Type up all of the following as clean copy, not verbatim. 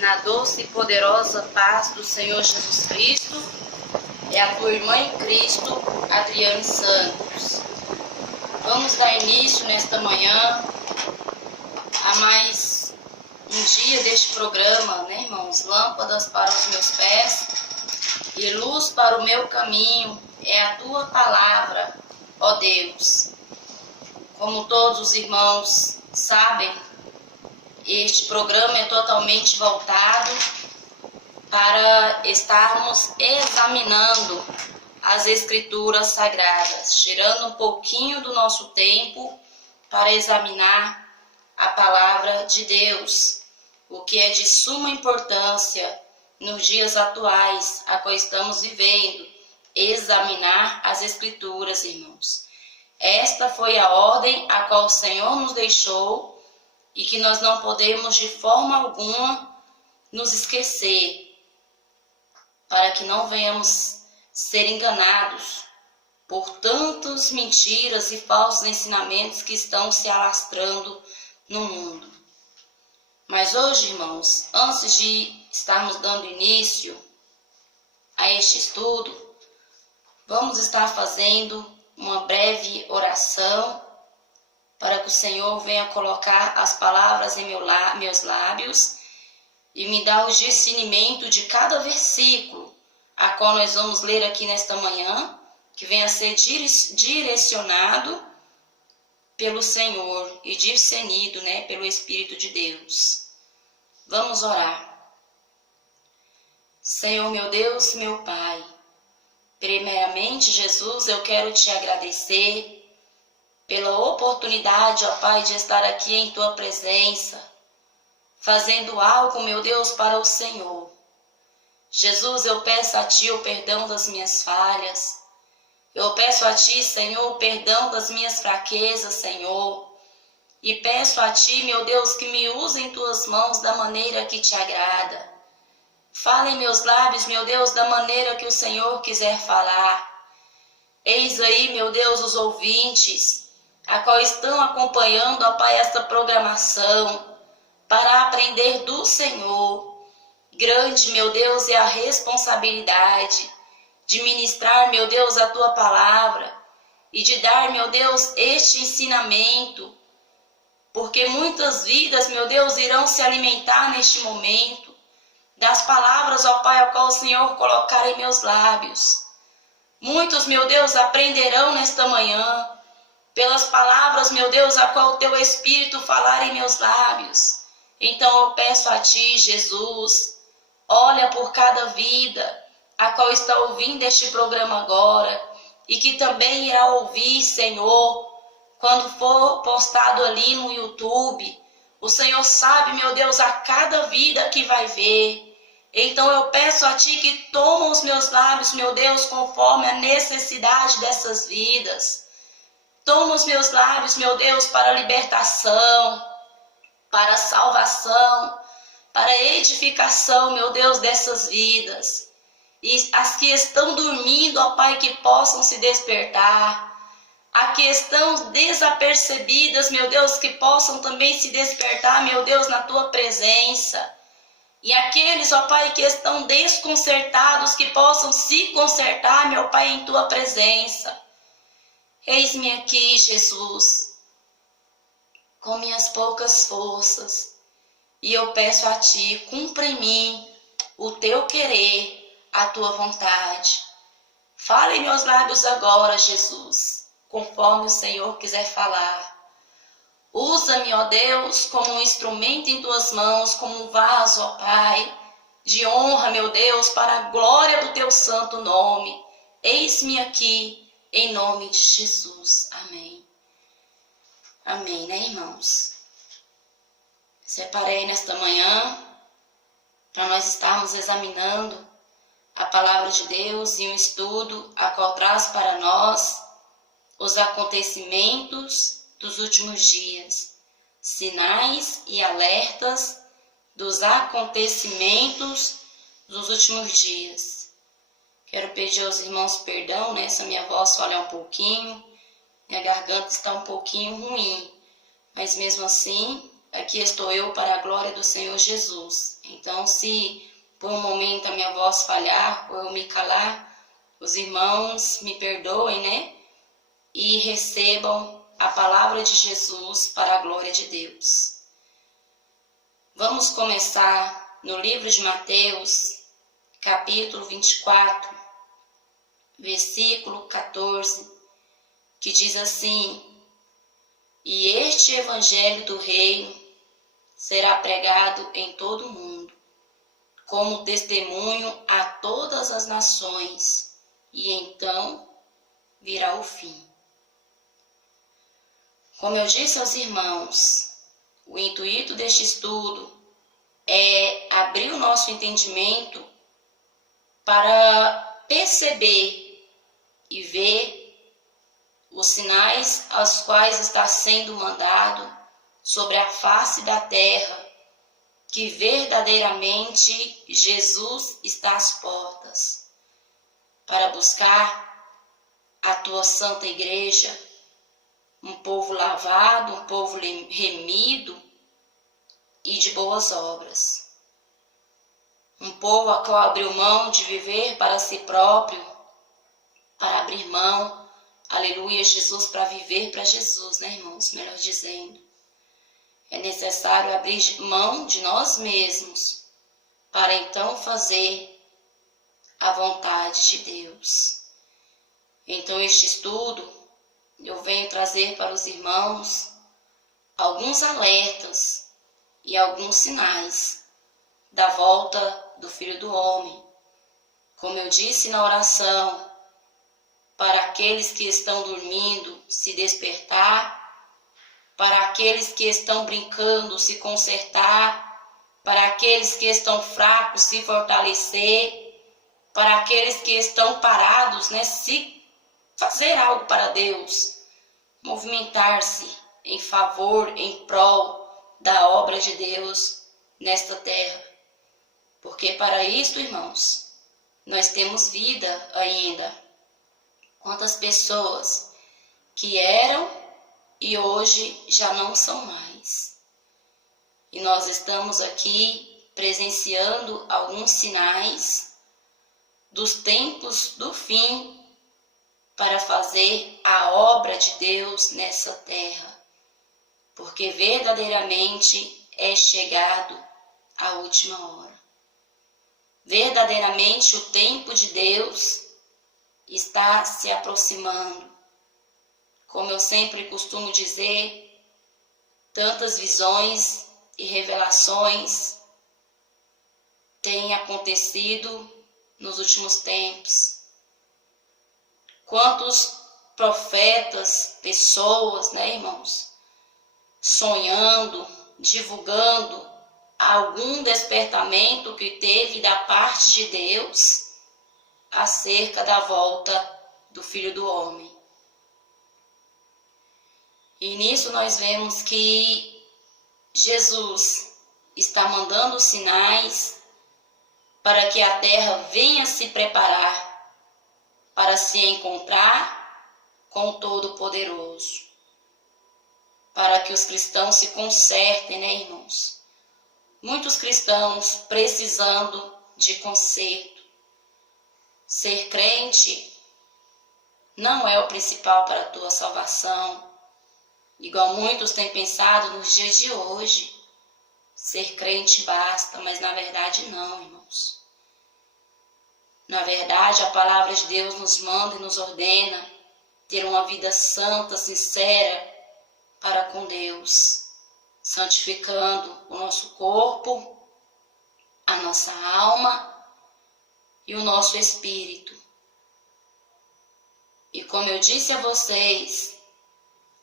Na doce e poderosa paz do Senhor Jesus Cristo, é a tua irmã em Cristo, Adriane Santos. Vamos dar início nesta manhã a mais um dia deste programa, né, irmãos? Lâmpadas para os meus pés e luz para o meu caminho é a tua palavra, ó Deus. Como todos os irmãos sabem, este programa é totalmente voltado para estarmos examinando as Escrituras Sagradas, tirando um pouquinho do nosso tempo para examinar a palavra de Deus, o que é de suma importância nos dias atuais a qual estamos vivendo, examinar as Escrituras, irmãos. Esta foi a ordem a qual o Senhor nos deixou e que nós não podemos de forma alguma nos esquecer, para que não venhamos ser enganados por tantas mentiras e falsos ensinamentos que estão se alastrando no mundo. Mas hoje, irmãos, antes de estarmos dando início a este estudo, vamos estar fazendo uma breve oração para que o Senhor venha colocar as palavras em meus lábios e me dar o discernimento de cada versículo a qual nós vamos ler aqui nesta manhã, que venha a ser direcionado pelo Senhor e discernido, né, pelo Espírito de Deus. Vamos orar. Senhor, meu Deus, meu Pai, primeiramente, Jesus, eu quero te agradecer pela oportunidade, ó Pai, de estar aqui em Tua presença, fazendo algo, meu Deus, para o Senhor. Jesus, eu peço a Ti o perdão das minhas falhas. Eu peço a Ti, Senhor, o perdão das minhas fraquezas, Senhor. E peço a Ti, meu Deus, que me use em Tuas mãos da maneira que Te agrada. Fala em meus lábios, meu Deus, da maneira que o Senhor quiser falar. Eis aí, meu Deus, os ouvintes, a qual estão acompanhando, ó Pai, esta programação, para aprender do Senhor. Grande, meu Deus, é a responsabilidade de ministrar, meu Deus, a Tua palavra e de dar, meu Deus, este ensinamento, porque muitas vidas, meu Deus, irão se alimentar neste momento das palavras, ó Pai, ao qual o Senhor colocar em meus lábios. Muitos, meu Deus, aprenderão nesta manhã pelas palavras, meu Deus, a qual o Teu Espírito falar em meus lábios. Então eu peço a Ti, Jesus, olha por cada vida a qual está ouvindo este programa agora e que também irá ouvir, Senhor, quando for postado ali no YouTube. O Senhor sabe, meu Deus, a cada vida que vai ver. Então eu peço a Ti que toma os meus lábios, meu Deus, conforme a necessidade dessas vidas. Toma os meus lábios, meu Deus, para libertação, para salvação, para edificação, meu Deus, dessas vidas. E as que estão dormindo, ó Pai, que possam se despertar. As que estão desapercebidas, meu Deus, que possam também se despertar, meu Deus, na Tua presença. E aqueles, ó Pai, que estão desconcertados, que possam se consertar, meu Pai, em Tua presença. Eis-me aqui, Jesus, com minhas poucas forças, e eu peço a Ti, cumpra em mim o Teu querer, a Tua vontade. Fale em meus lábios agora, Jesus, conforme o Senhor quiser falar. Usa-me, ó Deus, como um instrumento em Tuas mãos, como um vaso, ó Pai, de honra, meu Deus, para a glória do Teu santo nome. Eis-me aqui, em nome de Jesus. Amém. Amém, né, irmãos? Separei nesta manhã para nós estarmos examinando a palavra de Deus e um estudo a qual traz para nós os acontecimentos dos últimos dias, sinais e alertas dos acontecimentos dos últimos dias. Quero pedir aos irmãos perdão, né? Se a minha voz falhar um pouquinho, minha garganta está um pouquinho ruim, mas mesmo assim, aqui estou eu para a glória do Senhor Jesus. Então, se por um momento a minha voz falhar ou eu me calar, os irmãos me perdoem, né? E recebam a palavra de Jesus para a glória de Deus. Vamos começar no livro de Mateus, capítulo 24, versículo 14, que diz assim: E este evangelho do reino será pregado em todo o mundo, como testemunho a todas as nações, e então virá o fim. Como eu disse aos irmãos, o intuito deste estudo é abrir o nosso entendimento para perceber e ver os sinais aos quais está sendo mandado sobre a face da terra, que verdadeiramente Jesus está às portas, para buscar a tua santa igreja, um povo lavado, um povo remido e de boas obras. Um povo a qual abriu mão de viver para si próprio, para abrir mão, aleluia, Jesus, para viver para Jesus, né, irmãos? Melhor dizendo. É necessário abrir mão de nós mesmos para então fazer a vontade de Deus. Então, este estudo, eu venho trazer para os irmãos alguns alertas e alguns sinais da volta do Filho do Homem. Como eu disse na oração, para aqueles que estão dormindo se despertar, para aqueles que estão brincando se consertar, para aqueles que estão fracos se fortalecer, para aqueles que estão parados, né, se fazer algo para Deus, movimentar-se em favor, em prol da obra de Deus nesta terra. Porque para isto, irmãos, nós temos vida ainda. Quantas pessoas que eram e hoje já não são mais. E nós estamos aqui presenciando alguns sinais dos tempos do fim para fazer a obra de Deus nessa terra, porque verdadeiramente é chegado a última hora. Verdadeiramente o tempo de Deus está se aproximando. Como eu sempre costumo dizer, tantas visões e revelações têm acontecido nos últimos tempos. Quantos profetas, pessoas, né, irmãos, sonhando, divulgando algum despertamento que teve da parte de Deus acerca da volta do Filho do Homem. E nisso nós vemos que Jesus está mandando sinais para que a terra venha se preparar para se encontrar com o Todo-Poderoso, para que os cristãos se consertem, né, irmãos? Muitos cristãos precisando de conserto. Ser crente não é o principal para a tua salvação, igual muitos têm pensado nos dias de hoje. Ser crente basta, mas na verdade não, irmãos. Na verdade, a palavra de Deus nos manda e nos ordena ter uma vida santa, sincera para com Deus, santificando o nosso corpo, a nossa alma e o nosso espírito. E como eu disse a vocês,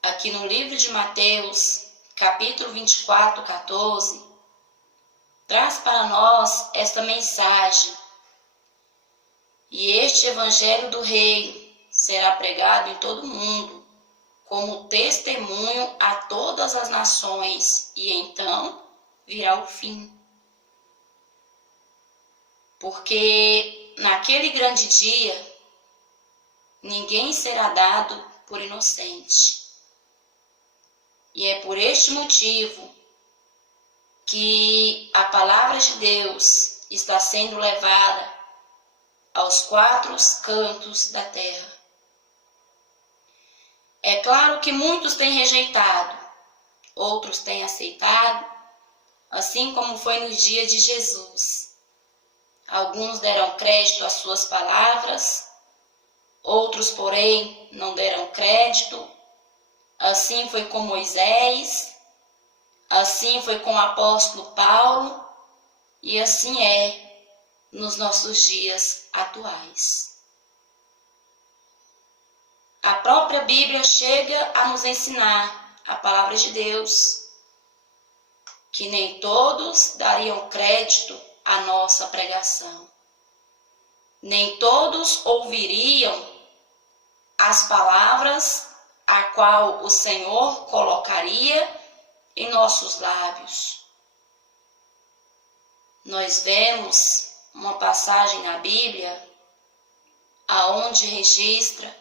aqui no livro de Mateus, capítulo 24, 14, traz para nós esta mensagem. E este evangelho do reino será pregado em todo o mundo, como testemunho a todas as nações, e então virá o fim. Porque naquele grande dia, ninguém será dado por inocente. E é por este motivo que a palavra de Deus está sendo levada aos 4 cantos da terra. É claro que muitos têm rejeitado, outros têm aceitado, assim como foi no dia de Jesus. Alguns deram crédito às suas palavras, outros, porém, não deram crédito. Assim foi com Moisés, assim foi com o apóstolo Paulo, e assim é nos nossos dias atuais. A própria Bíblia chega a nos ensinar, a palavra de Deus, que nem todos dariam crédito à nossa pregação. Nem todos ouviriam as palavras a qual o Senhor colocaria em nossos lábios. Nós vemos uma passagem na Bíblia aonde registra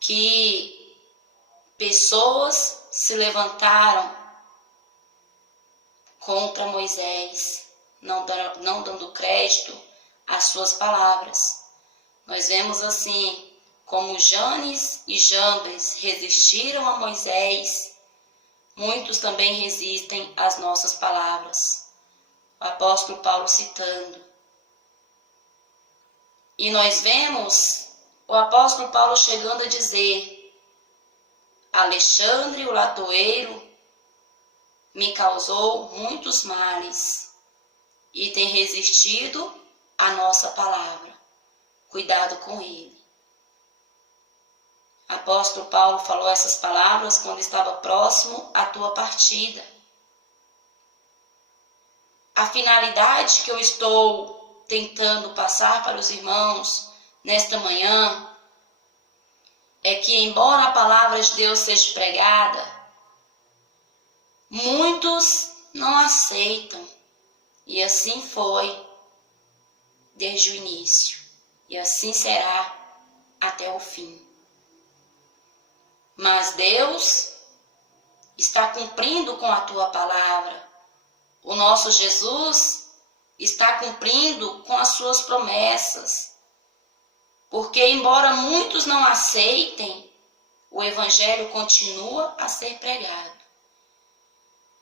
que pessoas se levantaram contra Moisés, não dando crédito às suas palavras. Nós vemos assim como Janes e Jambres resistiram a Moisés, muitos também resistem às nossas palavras. O apóstolo Paulo citando. E nós vemos o apóstolo Paulo chegando a dizer: Alexandre, o latoeiro, me causou muitos males e tem resistido à nossa palavra. Cuidado com ele. Apóstolo Paulo falou essas palavras quando estava próximo à tua partida. A finalidade que eu estou tentando passar para os irmãos nesta manhã é que, embora a palavra de Deus seja pregada, muitos não aceitam. E assim foi desde o início. E assim será até o fim. Mas Deus está cumprindo com a tua palavra. O nosso Jesus está cumprindo com as suas promessas. Porque, embora muitos não aceitem, o Evangelho continua a ser pregado.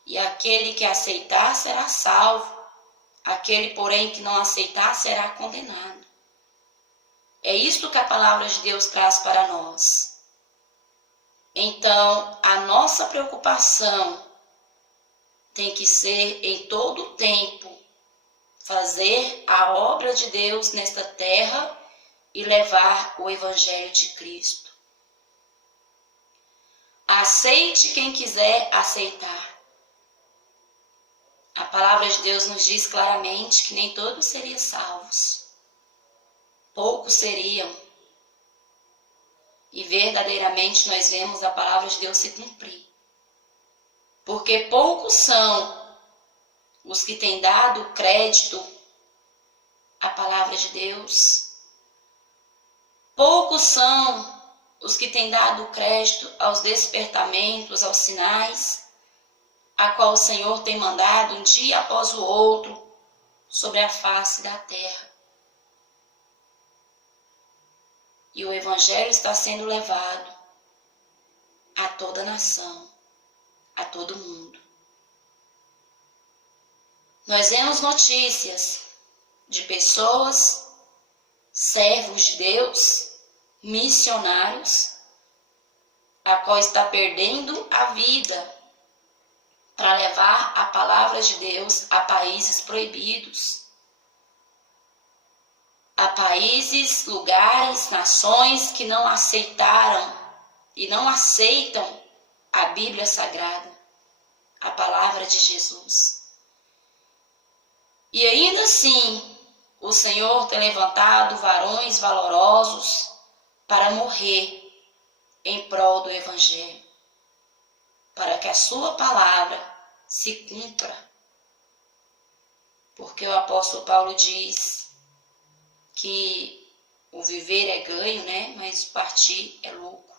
E aquele que aceitar será salvo. Aquele, porém, que não aceitar será condenado. É isto que a palavra de Deus traz para nós. Então, a nossa preocupação tem que ser, em todo o tempo, fazer a obra de Deus nesta terra e levar o Evangelho de Cristo. Aceite quem quiser aceitar. A palavra de Deus nos diz claramente que nem todos seriam salvos. Poucos seriam. E verdadeiramente nós vemos a palavra de Deus se cumprir. Porque poucos são os que têm dado crédito à palavra de Deus. Poucos são os que têm dado crédito aos despertamentos, aos sinais, a qual o Senhor tem mandado um dia após o outro sobre a face da terra. E o Evangelho está sendo levado a toda nação, a todo mundo. Nós vemos notícias de pessoas, servos de Deus, missionários, a qual está perdendo a vida para levar a palavra de Deus a países proibidos. A países, lugares, nações que não aceitaram e não aceitam a Bíblia Sagrada, a palavra de Jesus. E ainda assim, o Senhor tem levantado varões valorosos para morrer em prol do Evangelho, para que a sua palavra se cumpra. Porque o apóstolo Paulo diz que o viver é ganho, né? Mas partir é lucro.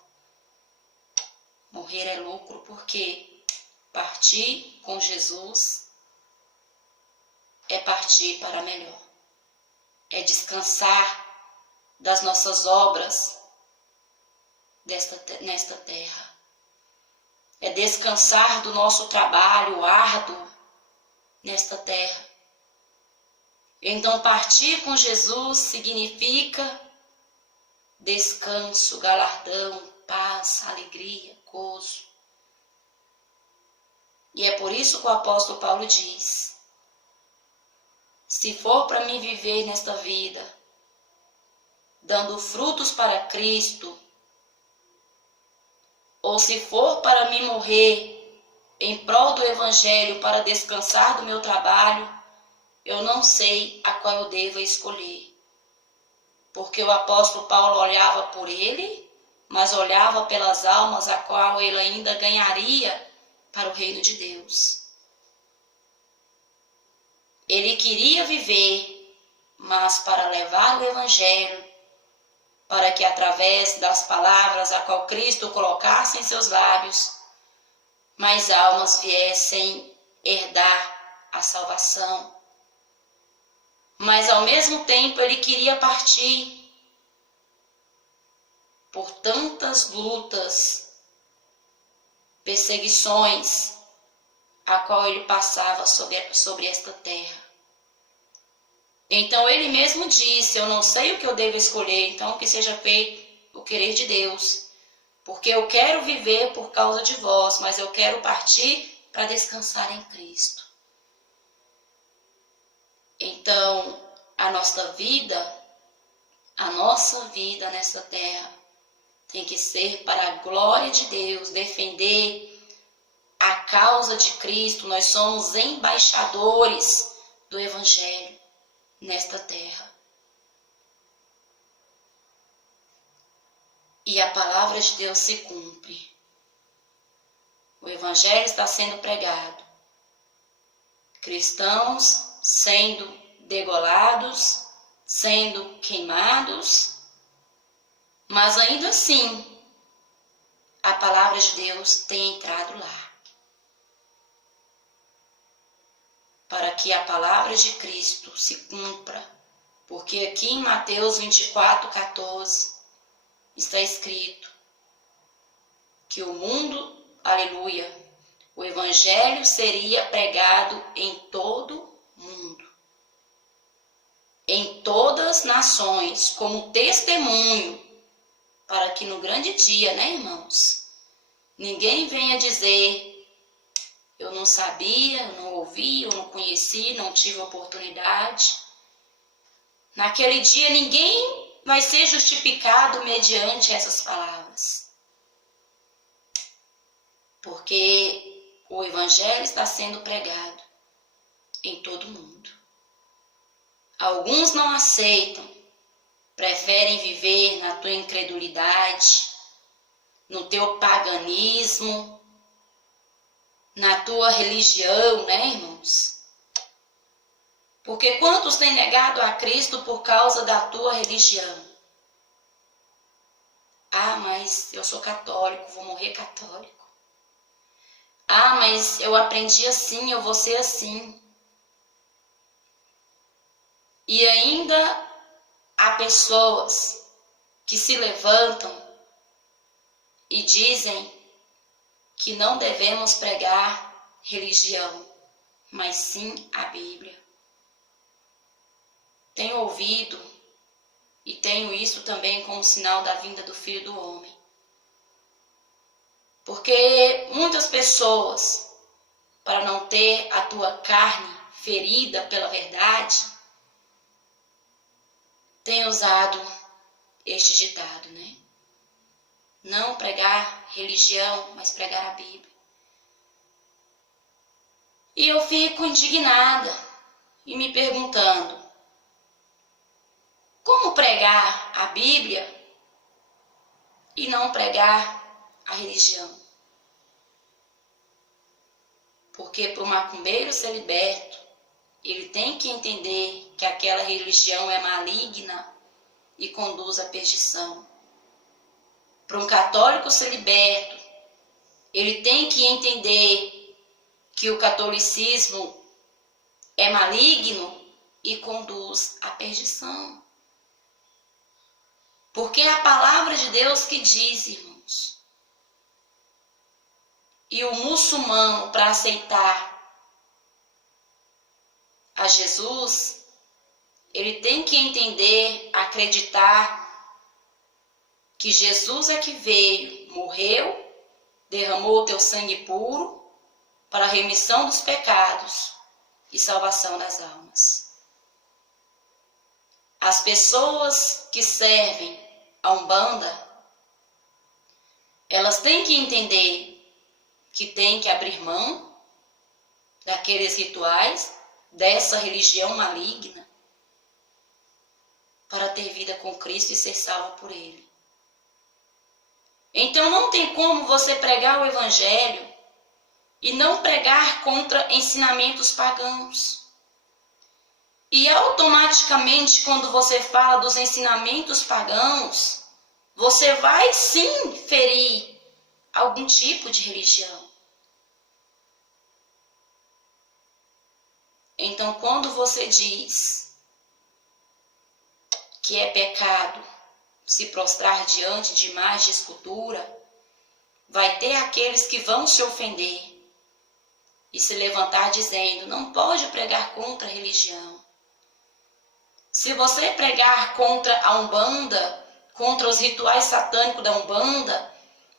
Morrer é lucro porque partir com Jesus partir para melhor. É descansar das nossas obras nesta terra. É descansar do nosso trabalho árduo nesta terra. Então, partir com Jesus significa descanso, galardão, paz, alegria, gozo. E é por isso que o apóstolo Paulo diz: se for para mim viver nesta vida, dando frutos para Cristo, ou se for para mim morrer em prol do Evangelho para descansar do meu trabalho, eu não sei a qual eu devo escolher. Porque o apóstolo Paulo olhava por ele, mas olhava pelas almas a qual ele ainda ganharia para o reino de Deus. Ele queria viver, mas para levar o Evangelho, para que através das palavras a qual Cristo colocasse em seus lábios, mais almas viessem herdar a salvação. Mas ao mesmo tempo ele queria partir por tantas lutas, perseguições, a qual ele passava sobre esta terra. Então ele mesmo disse: eu não sei o que eu devo escolher, então que seja feito o querer de Deus, porque eu quero viver por causa de vós, mas eu quero partir para descansar em Cristo. Então, a nossa vida nessa terra tem que ser para a glória de Deus, defender a causa de Cristo. Nós somos embaixadores do Evangelho nesta terra. E a palavra de Deus se cumpre. O Evangelho está sendo pregado. Cristãos sendo degolados, sendo queimados, mas ainda assim, a palavra de Deus tem entrado lá. Para que a palavra de Cristo se cumpra, porque aqui em Mateus 24:14 está escrito que o mundo, aleluia, o Evangelho seria pregado em todo mundo, em todas as nações, como testemunho, para que no grande dia, né, irmãos, ninguém venha dizer: eu não sabia, eu não ouvi, eu não conheci, não tive oportunidade. Naquele dia ninguém vai ser justificado mediante essas palavras. Porque o Evangelho está sendo pregado em todo mundo. Alguns não aceitam, preferem viver na tua incredulidade, no teu paganismo, na tua religião, né, irmãos? Porque quantos têm negado a Cristo por causa da tua religião? Ah, mas eu sou católico, vou morrer católico. Ah, mas eu aprendi assim, eu vou ser assim. E ainda há pessoas que se levantam e dizem que não devemos pregar religião, mas sim a Bíblia. Tenho ouvido e tenho isso também como sinal da vinda do Filho do Homem. Porque muitas pessoas, para não ter a tua carne ferida pela verdade, têm usado este ditado, né? Não pregar religião, mas pregar a Bíblia. E eu fico indignada e me perguntando: como pregar a Bíblia e não pregar a religião? Porque para o macumbeiro ser liberto, ele tem que entender que aquela religião é maligna e conduz à perdição. Para um católico ser liberto, ele tem que entender que o catolicismo é maligno e conduz à perdição. Porque é a palavra de Deus que diz, irmãos. E o muçulmano, para aceitar a Jesus, ele tem que entender, acreditar que Jesus é que veio, morreu, derramou o teu sangue puro para a remissão dos pecados e salvação das almas. As pessoas que servem a Umbanda, elas têm que entender que tem que abrir mão daqueles rituais, dessa religião maligna, para ter vida com Cristo e ser salvo por Ele. Então não tem como você pregar o Evangelho e não pregar contra ensinamentos pagãos. E automaticamente, quando você fala dos ensinamentos pagãos, você vai sim ferir algum tipo de religião. Então, quando você diz que é pecado se prostrar diante de imagem de escultura, vai ter aqueles que vão se ofender e se levantar dizendo, não pode pregar contra a religião. Se você pregar contra a Umbanda, contra os rituais satânicos da Umbanda,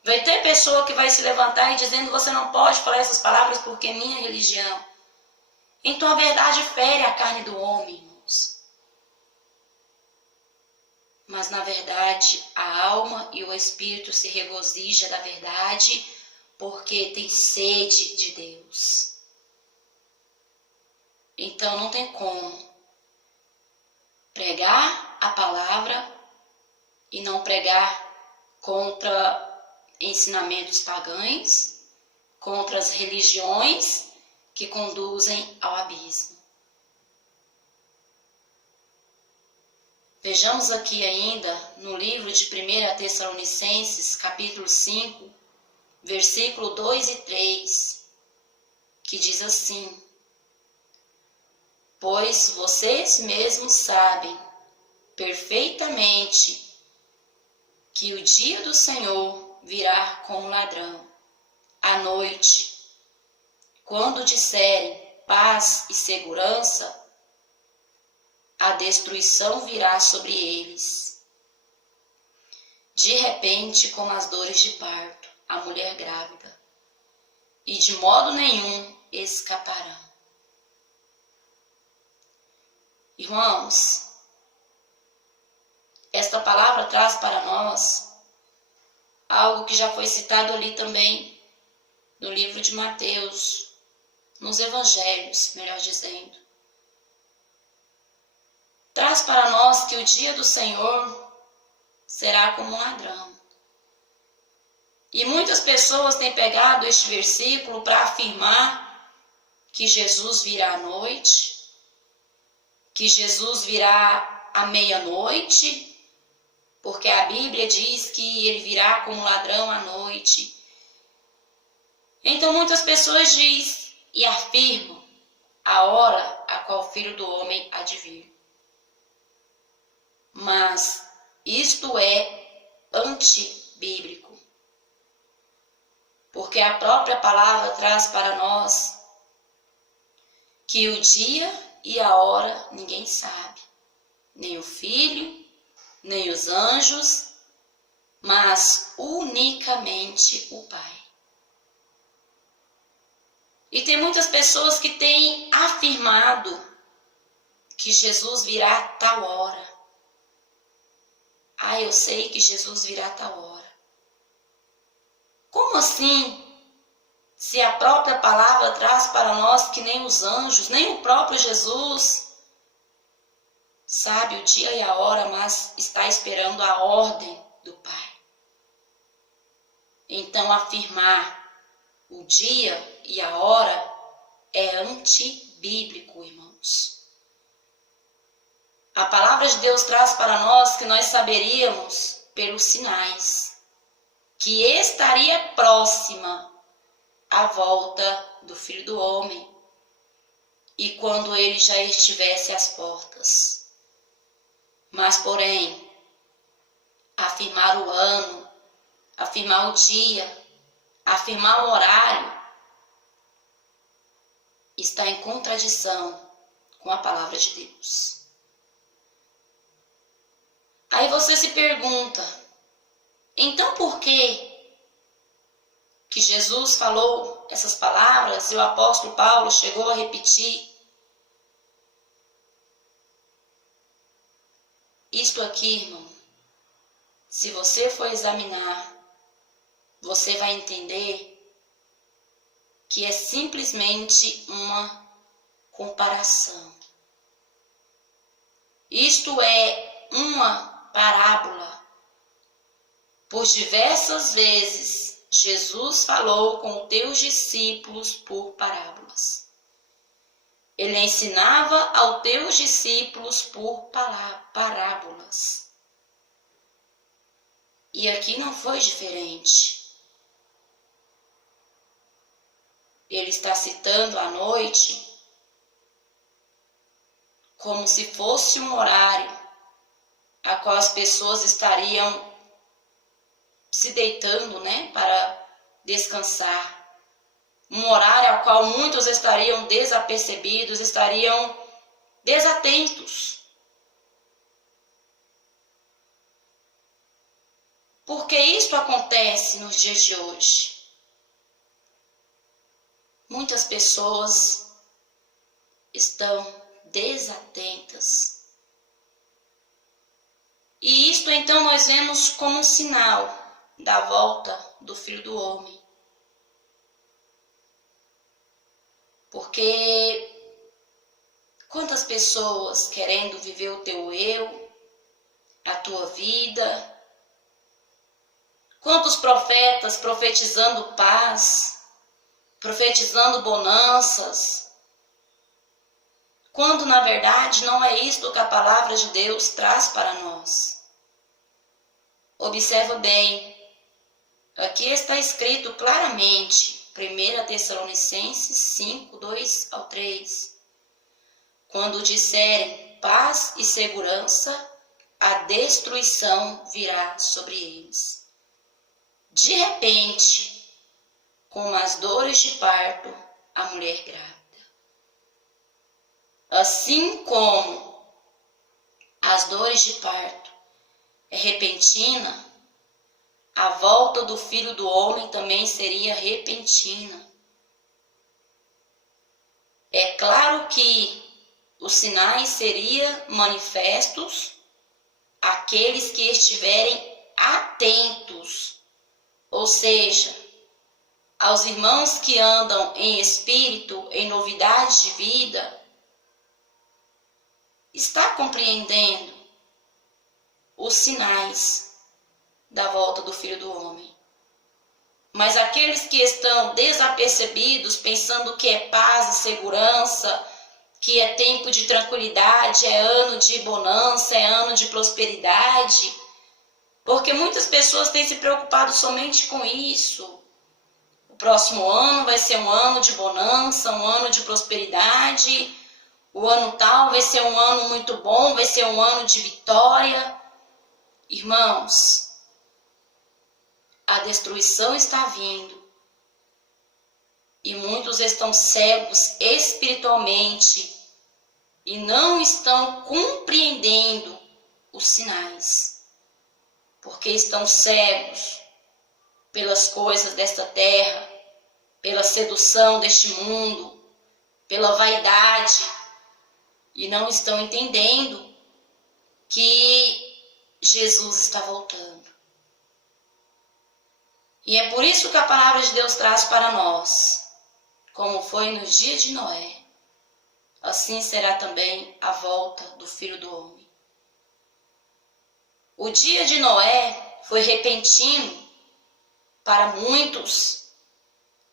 vai ter pessoa que vai se levantar e dizendo, você não pode falar essas palavras porque é minha religião. Então a verdade fere a carne do homem, irmãos. Mas na verdade a alma e o espírito se regozijam da verdade porque tem sede de Deus. Então não tem como pregar a palavra e não pregar contra ensinamentos pagãos, contra as religiões que conduzem ao abismo. Vejamos aqui ainda no livro de 1 Tessalonicenses, capítulo 5, versículo 2 e 3, que diz assim, pois vocês mesmos sabem perfeitamente que o dia do Senhor virá como ladrão, à noite. Quando disserem paz e segurança, a destruição virá sobre eles. De repente, como as dores de parto, a mulher grávida, e de modo nenhum escaparão. Irmãos, esta palavra traz para nós algo que já foi citado ali também no livro de Mateus, nos evangelhos, melhor dizendo. Traz para nós que o dia do Senhor será como um ladrão. E muitas pessoas têm pegado este versículo para afirmar que Jesus virá à noite, que Jesus virá à meia-noite, porque a Bíblia diz que ele virá como ladrão à noite. Então muitas pessoas dizem e afirmam a hora a qual o Filho do Homem há de vir. Mas isto é antibíblico, porque a própria palavra traz para nós que o dia e a hora ninguém sabe, nem o Filho, nem os anjos, mas unicamente o Pai. E tem muitas pessoas que têm afirmado que Jesus virá a tal hora. Ah, eu sei que Jesus virá a tal hora. Como assim? Se a própria palavra traz para nós que nem os anjos, nem o próprio Jesus sabe o dia e a hora, mas está esperando a ordem do Pai. Então afirmar o dia e a hora é antibíblico, irmãos. A palavra de Deus traz para nós que nós saberíamos pelos sinais que estaria próxima a volta do Filho do Homem. e quando ele já estivesse às portas. Mas, porém, afirmar o ano, afirmar o dia, afirmar o horário, está em contradição com a palavra de Deus. Aí você se pergunta, então por que Jesus falou essas palavras e o apóstolo Paulo chegou a repetir? Isto aqui, irmão, se você for examinar, você vai entender que é simplesmente uma comparação. Isto é uma parábola. Por diversas vezes, Jesus falou com os teus discípulos por parábolas. Ele ensinava aos teus discípulos por parábolas. E aqui não foi diferente. Ele está citando a noite como se fosse um horário a qual as pessoas estariam se deitando, para descansar. Um horário ao qual muitos estariam desapercebidos, estariam desatentos. Por que isto acontece nos dias de hoje? Muitas pessoas estão desatentas. E isto então nós vemos como um sinal da volta do Filho do Homem. Porque quantas pessoas querendo viver o teu eu, a tua vida, quantos profetas profetizando paz, profetizando bonanças, quando na verdade não é isto que a palavra de Deus traz para nós. Observa bem, aqui está escrito claramente, 1 Tessalonicenses 5, 2 ao 3, quando disserem paz e segurança, a destruição virá sobre eles. De repente, como as dores de parto, a mulher grávida. Assim como as dores de parto é repentina, a volta do Filho do Homem também seria repentina. É claro que os sinais seriam manifestos àqueles que estiverem atentos, ou seja, aos irmãos que andam em espírito, em novidade de vida, está compreendendo os sinais da volta do Filho do Homem. Mas aqueles que estão desapercebidos, pensando que é paz e segurança, que é tempo de tranquilidade, é ano de bonança, é ano de prosperidade, porque muitas pessoas têm se preocupado somente com isso. O próximo ano vai ser um ano de bonança, um ano de prosperidade. O ano tal vai ser um ano muito bom, vai ser um ano de vitória. Irmãos, a destruição está vindo. E muitos estão cegos espiritualmente e não estão compreendendo os sinais. Porque estão cegos pelas coisas desta terra, pela sedução deste mundo, pela vaidade, e não estão entendendo que Jesus está voltando. E é por isso que a palavra de Deus traz para nós, como foi nos dias de Noé, assim será também a volta do Filho do Homem. O dia de Noé foi repentino para muitos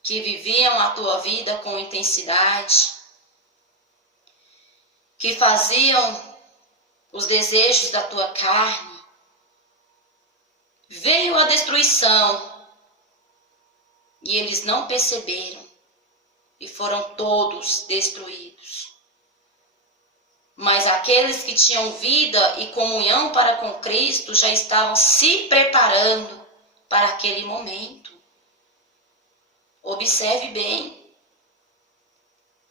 que viviam a tua vida com intensidade, que faziam os desejos da tua carne. Veio a destruição e eles não perceberam e foram todos destruídos. Mas aqueles que tinham vida e comunhão para com Cristo já estavam se preparando para aquele momento. Observe bem.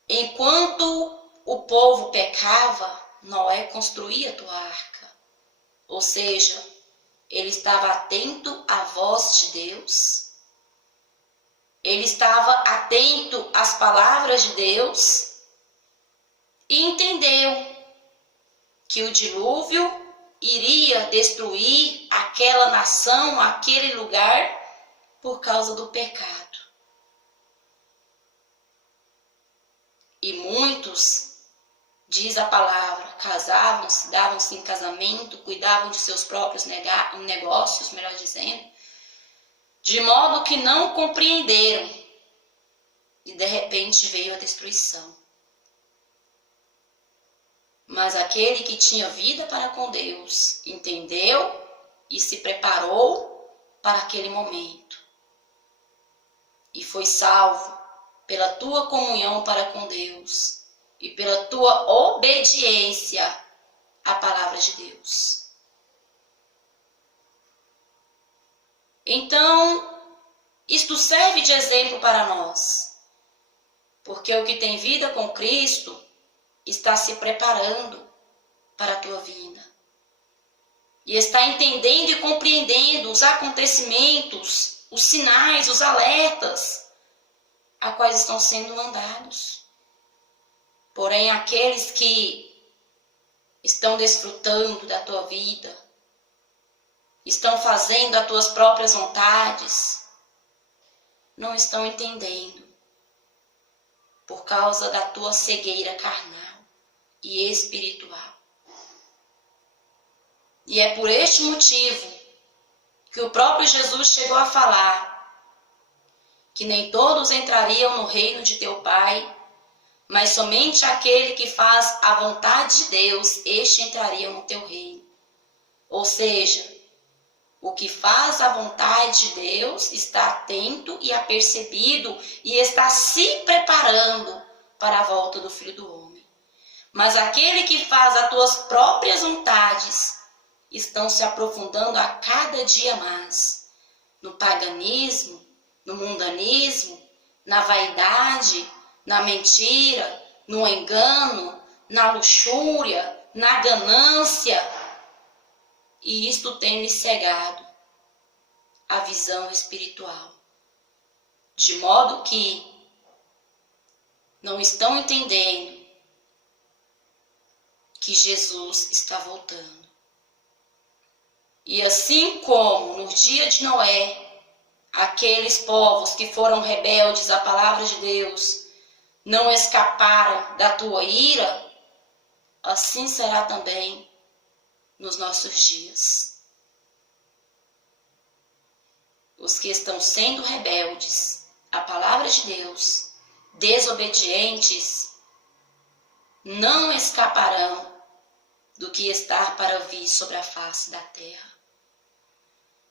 Enquanto o povo pecava, Noé construía a tua arca. Ou seja, ele estava atento à voz de Deus. Ele estava atento às palavras de Deus e entendeu que o dilúvio iria destruir aquela nação, aquele lugar, por causa do pecado. E muitos, diz a palavra, casavam-se, davam-se em casamento, cuidavam de seus próprios negócios, melhor dizendo, de modo que não compreenderam. E de repente veio a destruição. Mas aquele que tinha vida para com Deus, entendeu e se preparou para aquele momento. E foi salvo pela tua comunhão para com Deus e pela tua obediência à palavra de Deus. Então, isto serve de exemplo para nós, porque o que tem vida com Cristo está se preparando para a tua vinda. E está entendendo e compreendendo os acontecimentos, os sinais, os alertas a quais estão sendo mandados. Porém, aqueles que estão desfrutando da tua vida, estão fazendo as tuas próprias vontades, não estão entendendo por causa da tua cegueira carnal e espiritual. E é por este motivo que o próprio Jesus chegou a falar que nem todos entrariam no reino de teu Pai, mas somente aquele que faz a vontade de Deus, este entraria no teu reino. Ou seja, o que faz a vontade de Deus está atento e apercebido e está se preparando para a volta do Filho do Homem. Mas aquele que faz as tuas próprias vontades estão se aprofundando a cada dia mais no paganismo, no mundanismo, na vaidade, na mentira, no engano, na luxúria, na ganância. E isto tem lhe cegado a visão espiritual, de modo que não estão entendendo que Jesus está voltando. E assim como no dia de Noé, aqueles povos que foram rebeldes à palavra de Deus não escaparam da tua ira, assim será também nos nossos dias. Os que estão sendo rebeldes à palavra de Deus, desobedientes, não escaparão do que está para vir sobre a face da terra.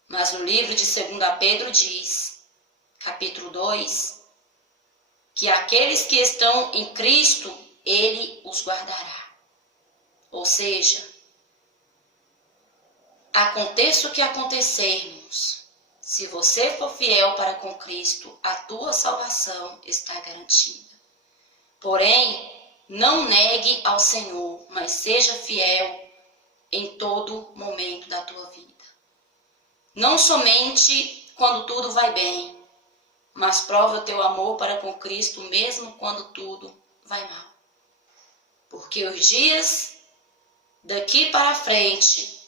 Mas no livro de 2 Pedro diz, capítulo 2, que aqueles que estão em Cristo, Ele os guardará. Ou seja, aconteça o que acontecermos, se você for fiel para com Cristo, a tua salvação está garantida. Porém, não negue ao Senhor, mas seja fiel em todo momento da tua vida. Não somente quando tudo vai bem, mas prova o teu amor para com Cristo mesmo quando tudo vai mal. Porque os dias daqui para frente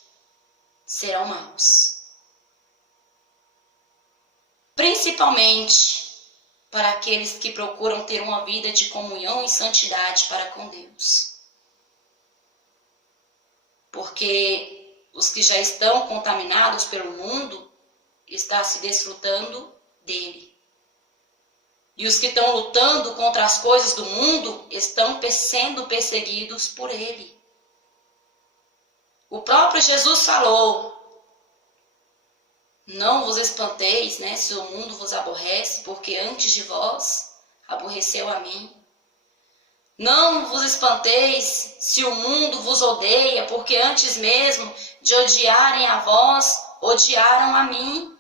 serão maus. Principalmente para aqueles que procuram ter uma vida de comunhão e santidade para com Deus. Porque os que já estão contaminados pelo mundo estão se desfrutando dele. E os que estão lutando contra as coisas do mundo estão sendo perseguidos por ele. O próprio Jesus falou, não vos espanteis, se o mundo vos aborrece, porque antes de vós aborreceu a mim. Não vos espanteis se o mundo vos odeia, porque antes mesmo de odiarem a vós, odiaram a mim.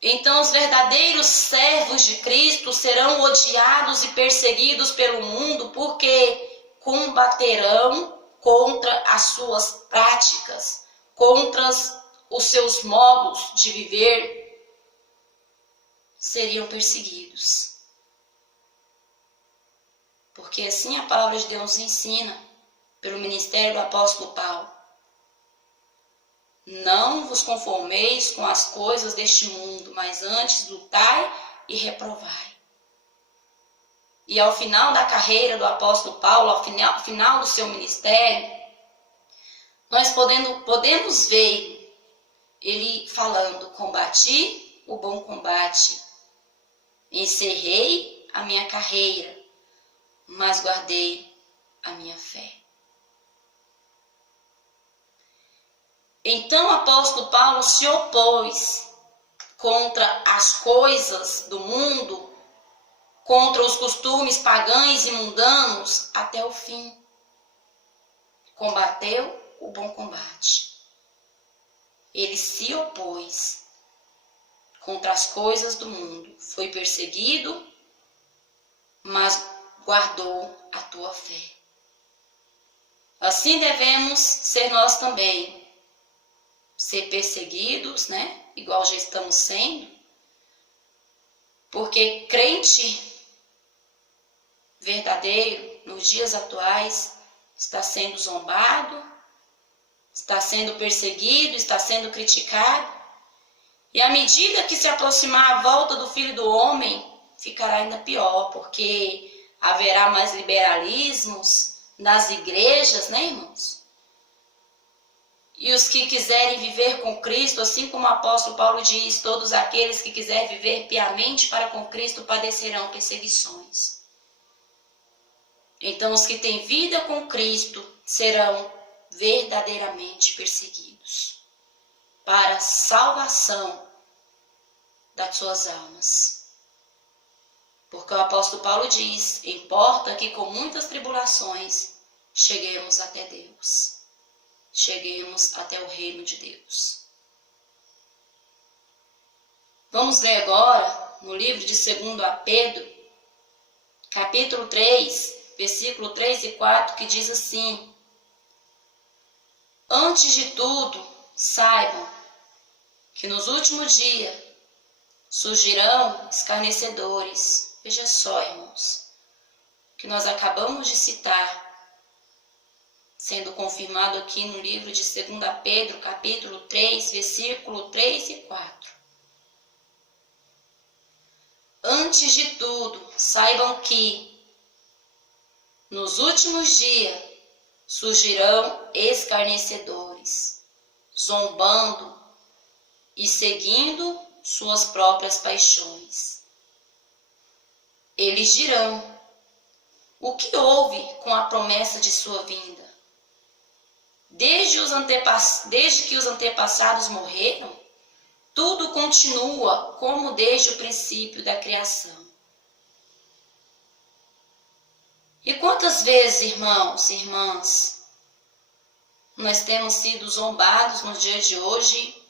Então os verdadeiros servos de Cristo serão odiados e perseguidos pelo mundo, porque combaterão contra as suas práticas, contra os seus modos de viver, seriam perseguidos. Porque assim a palavra de Deus nos ensina, pelo ministério do apóstolo Paulo. Não vos conformeis com as coisas deste mundo, mas antes lutai e reprovai. E ao final da carreira do apóstolo Paulo, ao final do seu ministério, nós podemos ver ele falando: combati o bom combate, encerrei a minha carreira, mas guardei a minha fé. Então o apóstolo Paulo se opôs contra as coisas do mundo, contra os costumes pagãos e mundanos até o fim. Combateu o bom combate. Ele se opôs contra as coisas do mundo. Foi perseguido, mas guardou a tua fé. Assim devemos ser nós também. Ser perseguidos, né? Igual já estamos sendo. Porque crente verdadeiro, nos dias atuais, está sendo zombado, está sendo perseguido, está sendo criticado. E à medida que se aproximar a volta do Filho do Homem, ficará ainda pior, porque haverá mais liberalismos nas igrejas, né, irmãos? E os que quiserem viver com Cristo, assim como o apóstolo Paulo diz, todos aqueles que quiserem viver piamente para com Cristo padecerão perseguições. Então os que têm vida com Cristo serão verdadeiramente perseguidos para a salvação das suas almas. Porque o apóstolo Paulo diz: importa que com muitas tribulações cheguemos até Deus. Cheguemos até o reino de Deus. Vamos ver agora no livro de 2 Pedro, capítulo 3, versículo 3 e 4, que diz assim: antes de tudo, saibam que nos últimos dias surgirão escarnecedores. Veja só, irmãos, que nós acabamos de citar, sendo confirmado aqui no livro de 2 Pedro, capítulo 3, versículo 3 e 4. Antes de tudo, saibam que nos últimos dias surgirão escarnecedores, zombando e seguindo suas próprias paixões. Eles dirão: o que houve com a promessa de sua vinda? Desde que os antepassados morreram, tudo continua como desde o princípio da criação. E quantas vezes, irmãos e irmãs, nós temos sido zombados nos dias de hoje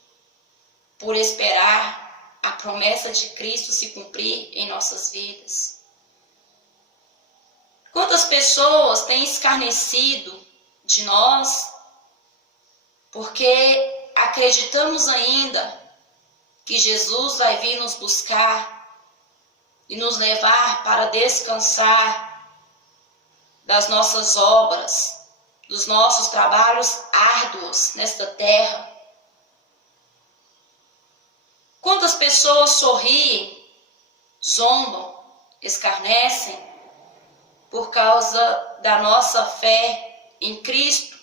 por esperar a promessa de Cristo se cumprir em nossas vidas? Quantas pessoas têm escarnecido de nós porque acreditamos ainda que Jesus vai vir nos buscar e nos levar para descansar das nossas obras, dos nossos trabalhos árduos nesta terra. Quantas pessoas sorriem, zombam, escarnecem por causa da nossa fé em Cristo?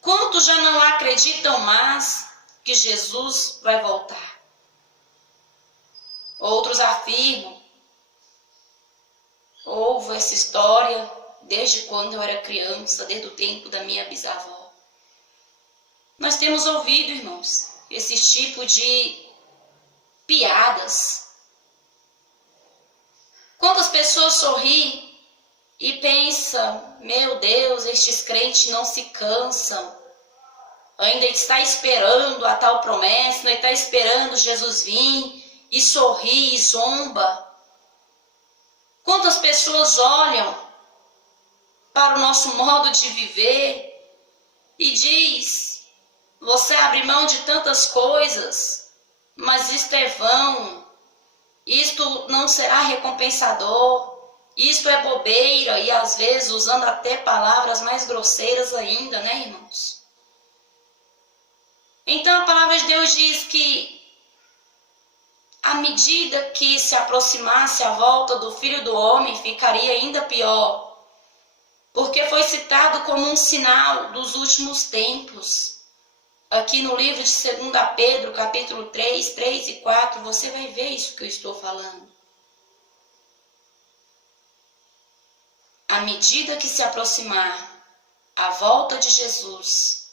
Quantos já não acreditam mais que Jesus vai voltar? Outros afirmam: ouvo essa história desde quando eu era criança, desde o tempo da minha bisavó. Nós temos ouvido, irmãos, esse tipo de piadas. Quantas pessoas sorriem e pensam, meu Deus, estes crentes não se cansam, ainda está esperando a tal promessa, ainda está esperando Jesus vir e sorri e zomba. Quantas pessoas olham para o nosso modo de viver e diz, você abre mão de tantas coisas, mas isto é vão, isto não será recompensador, isto é bobeira, e às vezes usando até palavras mais grosseiras ainda, né, irmãos? Então a palavra de Deus diz que à medida que se aproximasse a volta do Filho do Homem, ficaria ainda pior, porque foi citado como um sinal dos últimos tempos. Aqui no livro de 2 Pedro, capítulo 3, 3 e 4, você vai ver isso que eu estou falando. À medida que se aproximar a volta de Jesus,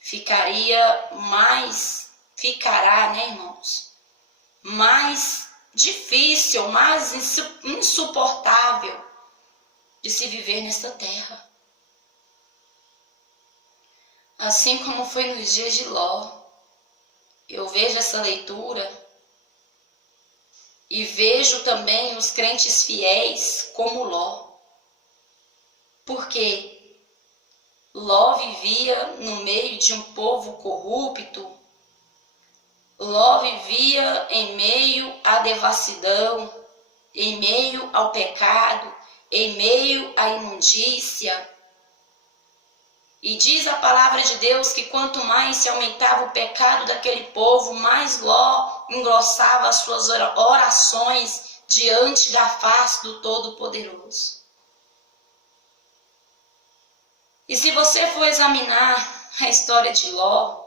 ficará, né, irmãos? Mais difícil, mais insuportável de se viver nesta terra. Assim como foi nos dias de Ló, eu vejo essa leitura e vejo também os crentes fiéis como Ló. Porque Ló vivia no meio de um povo corrupto, Ló vivia em meio à devassidão, em meio ao pecado, em meio à imundícia. E diz a palavra de Deus que quanto mais se aumentava o pecado daquele povo, mais Ló engrossava as suas orações diante da face do Todo-Poderoso. E se você for examinar a história de Ló,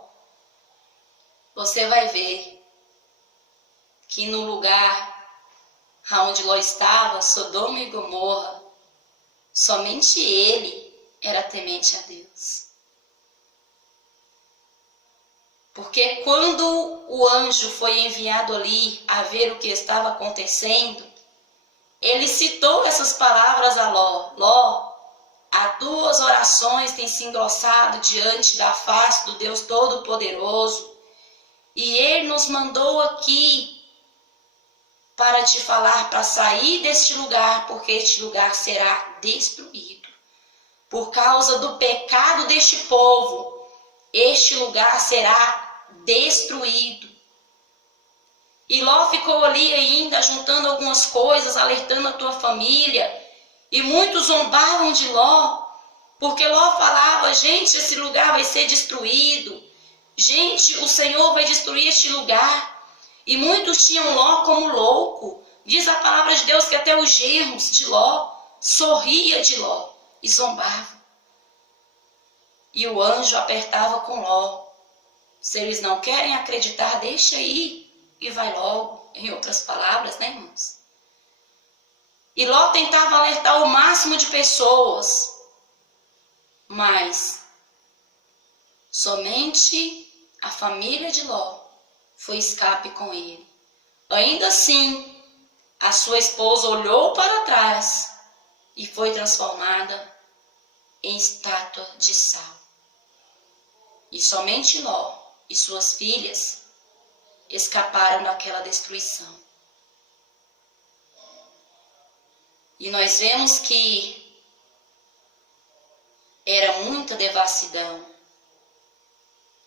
você vai ver que no lugar onde Ló estava, Sodoma e Gomorra, somente ele era temente a Deus. Porque quando o anjo foi enviado ali a ver o que estava acontecendo, ele citou essas palavras a Ló. Ló, as tuas orações têm se engrossado diante da face do Deus Todo-Poderoso, e ele nos mandou aqui para te falar para sair deste lugar, porque este lugar será destruído. Por causa do pecado deste povo, este lugar será destruído. E Ló ficou ali ainda, juntando algumas coisas, alertando a tua família. E muitos zombavam de Ló, porque Ló falava, gente, esse lugar vai ser destruído. Gente, o Senhor vai destruir este lugar. E muitos tinham Ló como louco. Diz a palavra de Deus que até os genros de Ló sorria de Ló e zombava. E o anjo apertava com Ló. Se eles não querem acreditar, deixa aí e vai logo. Em outras palavras, né, irmãos? E Ló tentava alertar o máximo de pessoas. Mas somente a família de Ló foi escape com ele. Ainda assim, a sua esposa olhou para trás e foi transformada em estátua de sal. E somente Ló e suas filhas escaparam daquela destruição. E nós vemos que era muita devassidão.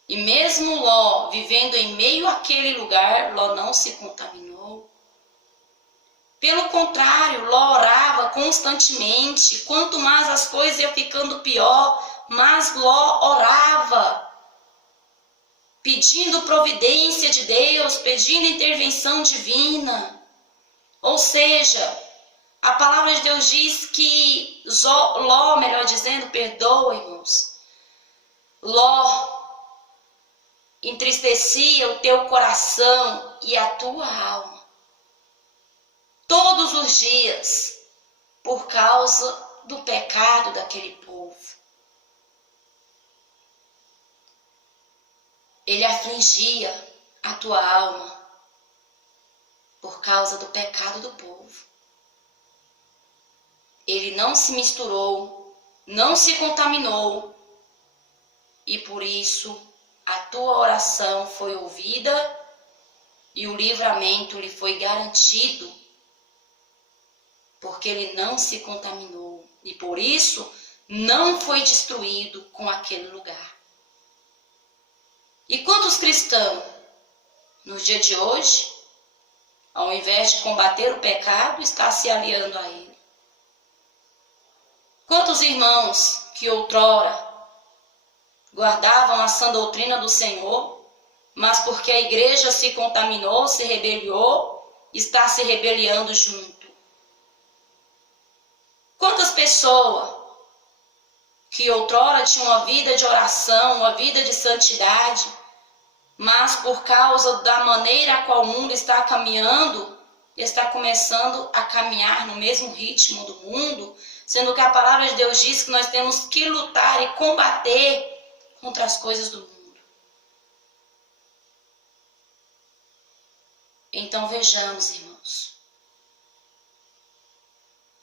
E mesmo Ló, vivendo em meio àquele lugar, Ló não se contaminou. Pelo contrário, Ló orava constantemente. Quanto mais as coisas iam ficando pior, mais Ló orava, pedindo providência de Deus, pedindo intervenção divina. Ou seja, a palavra de Deus diz que Ló, melhor dizendo, perdoa, irmãos, Ló entristecia o teu coração e a tua alma todos os dias por causa do pecado daquele povo. Ele afligia a tua alma por causa do pecado do povo. ele não se misturou, não se contaminou, e por isso a tua oração foi ouvida e o livramento lhe foi garantido, porque ele não se contaminou e por isso não foi destruído com aquele lugar. E quantos cristãos, nos dias de hoje, ao invés de combater o pecado, está se aliando a ele? Quantos irmãos que outrora guardavam a sã doutrina do Senhor, mas porque a igreja se contaminou, se rebeliou, está se rebeliando junto? Quantas pessoas que outrora tinham uma vida de oração, uma vida de santidade, mas por causa da maneira a qual o mundo está caminhando, está começando a caminhar no mesmo ritmo do mundo, sendo que a palavra de Deus diz que nós temos que lutar e combater contra as coisas do mundo. Então vejamos, irmãos,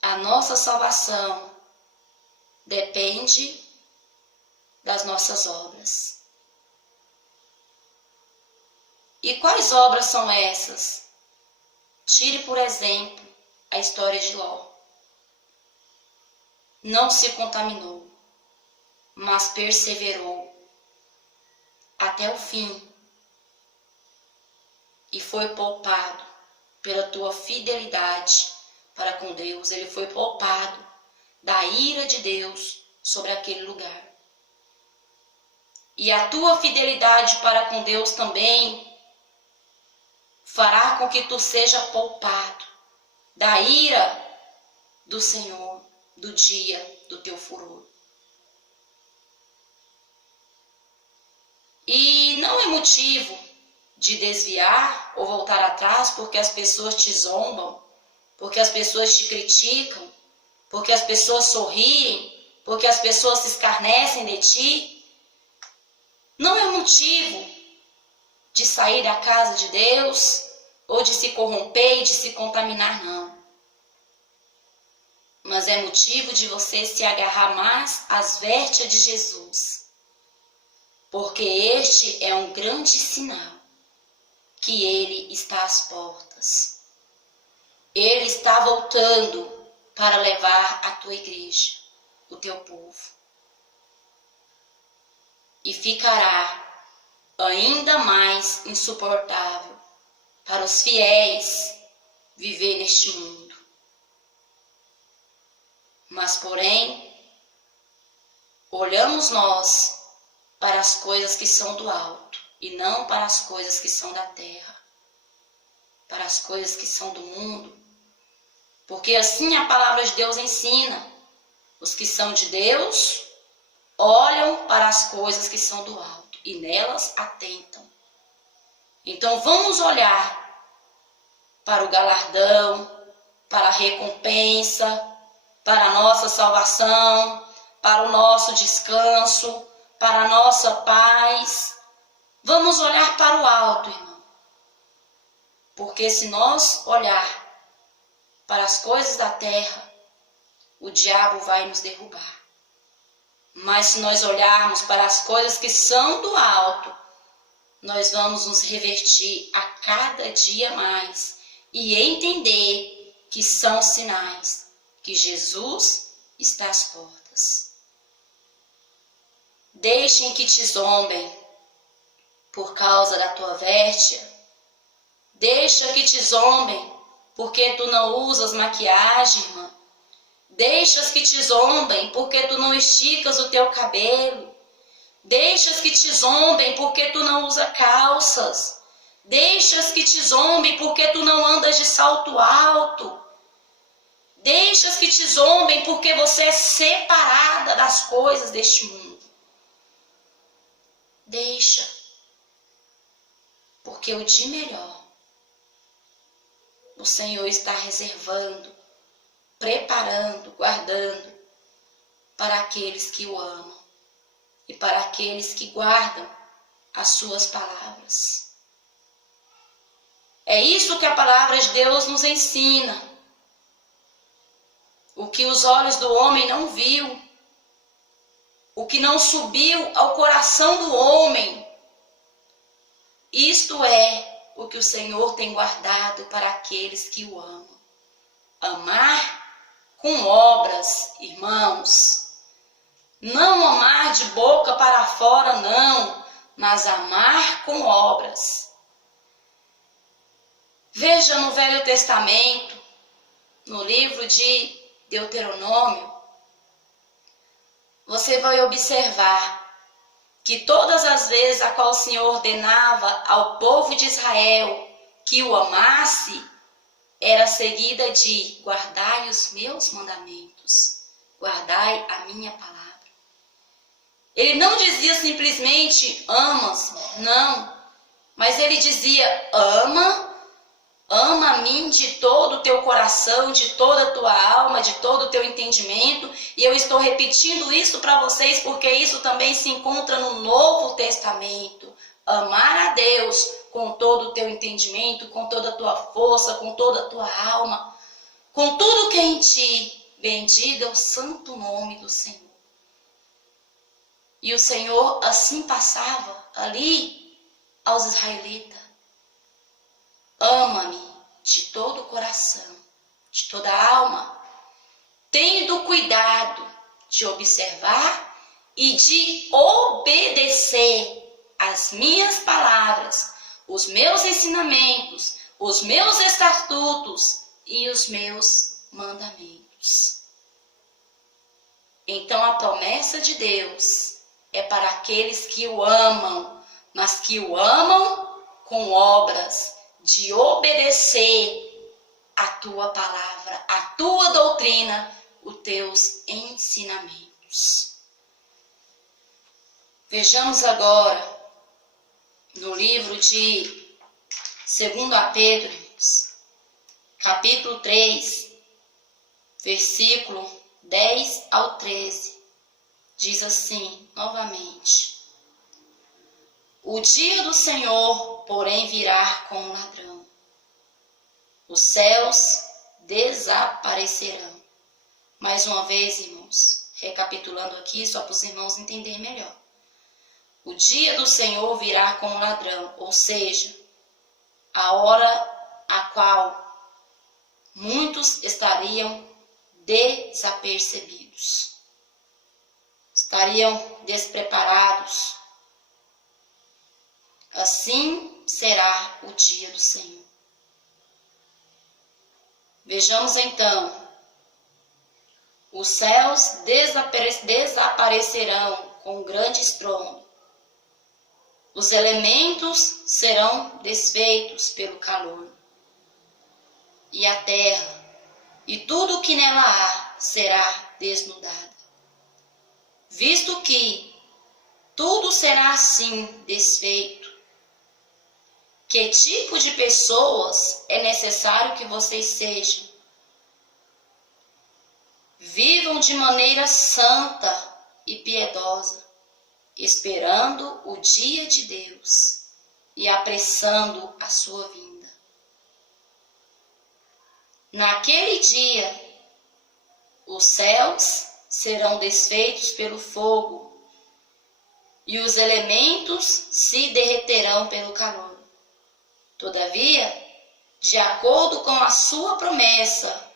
a nossa salvação depende das nossas obras. E quais obras são essas? Tire, por exemplo, a história de Ló. Não se contaminou, mas perseverou até o fim e foi poupado pela tua fidelidade para com Deus. Ele foi poupado da ira de Deus sobre aquele lugar. E a tua fidelidade para com Deus também fará com que tu seja poupado da ira do Senhor, do dia do teu furor. E não é motivo de desviar ou voltar atrás porque as pessoas te zombam, porque as pessoas te criticam, porque as pessoas sorriem, porque as pessoas se escarnecem de ti. Não é motivo de sair da casa de Deus ou de se corromper e de se contaminar, não. Mas é motivo de você se agarrar mais às vestes de Jesus, porque este é um grande sinal que ele está às portas. Ele está voltando para levar a tua igreja, o teu povo. E ficará ainda mais insuportável para os fiéis viver neste mundo. Mas, porém, olhamos nós para as coisas que são do alto e não para as coisas que são da terra, para as coisas que são do mundo, porque assim a palavra de Deus ensina: os que são de Deus olham para as coisas que são do alto e nelas atentam. Então vamos olhar para o galardão, para a recompensa, para a nossa salvação, para o nosso descanso, para a nossa paz. Vamos olhar para o alto, irmão. Porque se nós olhar para as coisas da terra, o diabo vai nos derrubar. Mas se nós olharmos para as coisas que são do alto, nós vamos nos revertir a cada dia mais e entender que são sinais que Jesus está às portas. Deixem que te zombem por causa da tua veste. Deixa que te zombem porque tu não usas maquiagem, irmã. Deixas que te zombem porque tu não esticas o teu cabelo. Deixas que te zombem porque tu não usa calças. Deixas que te zombem porque tu não andas de salto alto. Deixas que te zombem porque você é separada das coisas deste mundo. Deixa. Porque o de melhor o Senhor está reservando, preparando, guardando para aqueles que o amam e para aqueles que guardam as suas palavras. É isso que a palavra de Deus nos ensina. o que os olhos do homem não viu, o que não subiu ao coração do homem. Isto é o que o Senhor tem guardado para aqueles que o amam. Amar com obras, irmãos. Não amar de boca para fora, não, mas amar com obras. Veja no Velho Testamento, no livro de Deuteronômio, você vai observar que todas as vezes a qual o Senhor ordenava ao povo de Israel que o amasse, era seguida de guardai os meus mandamentos, guardai a minha palavra. Ele não dizia simplesmente amas, não, mas ele dizia ama a mim de todo o teu coração, de toda a tua alma, de todo o teu entendimento. E eu estou repetindo isso para vocês porque isso também se encontra no Novo Testamento. Amar a Deus com todo o teu entendimento, com toda a tua força, com toda a tua alma, com tudo que é em ti. Bendito é o santo nome do Senhor. E o Senhor assim passava ali aos israelitas. Ama-me de todo o coração, de toda a alma, tendo cuidado de observar e de obedecer as minhas palavras, os meus ensinamentos, os meus estatutos e os meus mandamentos. Então a promessa de Deus é para aqueles que o amam, mas que o amam com obras, de obedecer a tua palavra, a tua doutrina, os teus ensinamentos. Vejamos agora no livro de 2 Pedro, capítulo 3, versículo 10 ao 13. Diz assim, novamente: o dia do Senhor, porém, virá como ladrão. Os céus desaparecerão. Mais uma vez, irmãos, recapitulando aqui, só para os irmãos entenderem melhor. O dia do Senhor virá como ladrão, ou seja, a hora a qual muitos estariam desapercebidos, estariam despreparados. Assim será o dia do Senhor. Vejamos então, os céus desaparecerão com um grande estrondo. Os elementos serão desfeitos pelo calor. E a terra e tudo o que nela há será desnudada. Visto que tudo será assim desfeito, que tipo de pessoas é necessário que vocês sejam? Vivam de maneira santa e piedosa, esperando o dia de Deus e apressando a sua vinda. Naquele dia, os céus serão desfeitos pelo fogo e os elementos se derreterão pelo calor. Todavia, de acordo com a sua promessa,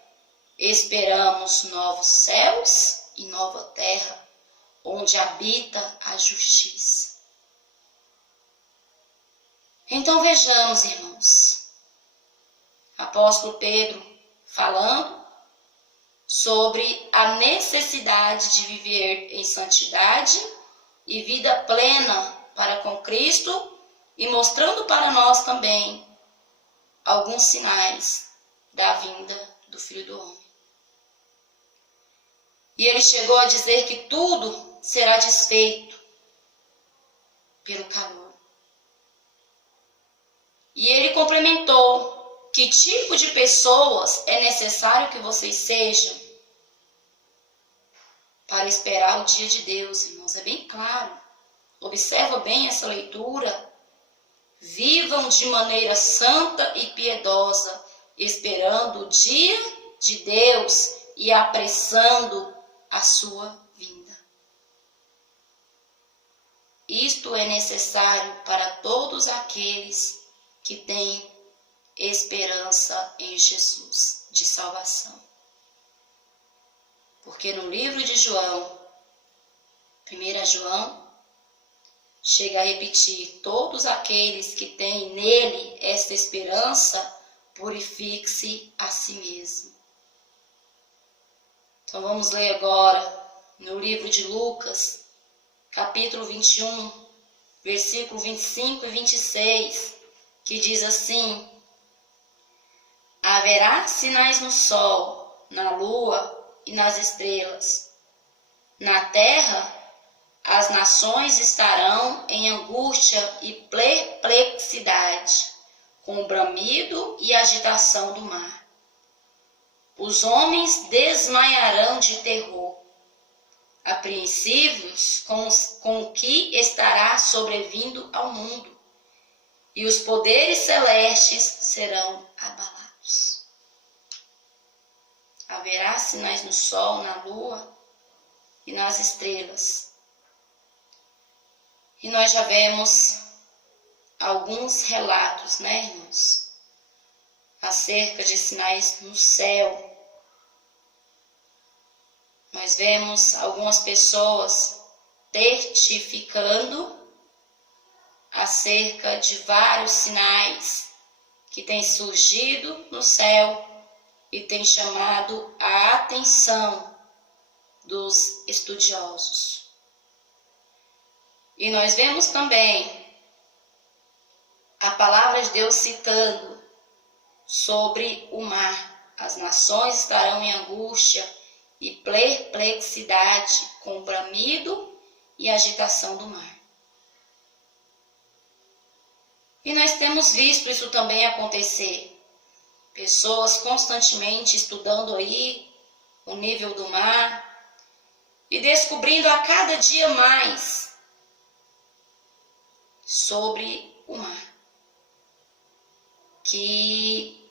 esperamos novos céus e nova terra, onde habita a justiça. Então vejamos, irmãos, apóstolo Pedro falando sobre a necessidade de viver em santidade e vida plena para com Cristo, e mostrando para nós também alguns sinais da vinda do Filho do Homem. E ele chegou a dizer que tudo será desfeito pelo calor. E ele complementou: que tipo de pessoas é necessário que vocês sejam para esperar o dia de Deus, irmãos? É bem claro. Observa bem essa leitura. Vivam de maneira santa e piedosa, esperando o dia de Deus e apressando a sua vinda. Isto é necessário para todos aqueles que têm esperança em Jesus de salvação. Porque no livro de João, 1 João, chega a repetir: todos aqueles que têm nele esta esperança, purifique-se a si mesmo. Então vamos ler agora no livro de Lucas, capítulo 21, versículo 25 e 26, que diz assim: haverá sinais no sol, na lua e nas estrelas. Na terra, as nações estarão em angústia e perplexidade, com o bramido e agitação do mar. Os homens desmaiarão de terror, apreensivos com o que estará sobrevindo ao mundo, e os poderes celestes serão abalados. Haverá sinais no sol, na lua e nas estrelas. E nós já vemos alguns relatos, né, irmãos, acerca de sinais no céu. Nós vemos algumas pessoas testificando acerca de vários sinais que têm surgido no céu e têm chamado a atenção dos estudiosos. E nós vemos também a palavra de Deus citando sobre o mar. As nações estarão em angústia e perplexidade, com o bramido e agitação do mar. E nós temos visto isso também acontecer. Pessoas constantemente estudando aí o nível do mar e descobrindo a cada dia mais sobre o mar, que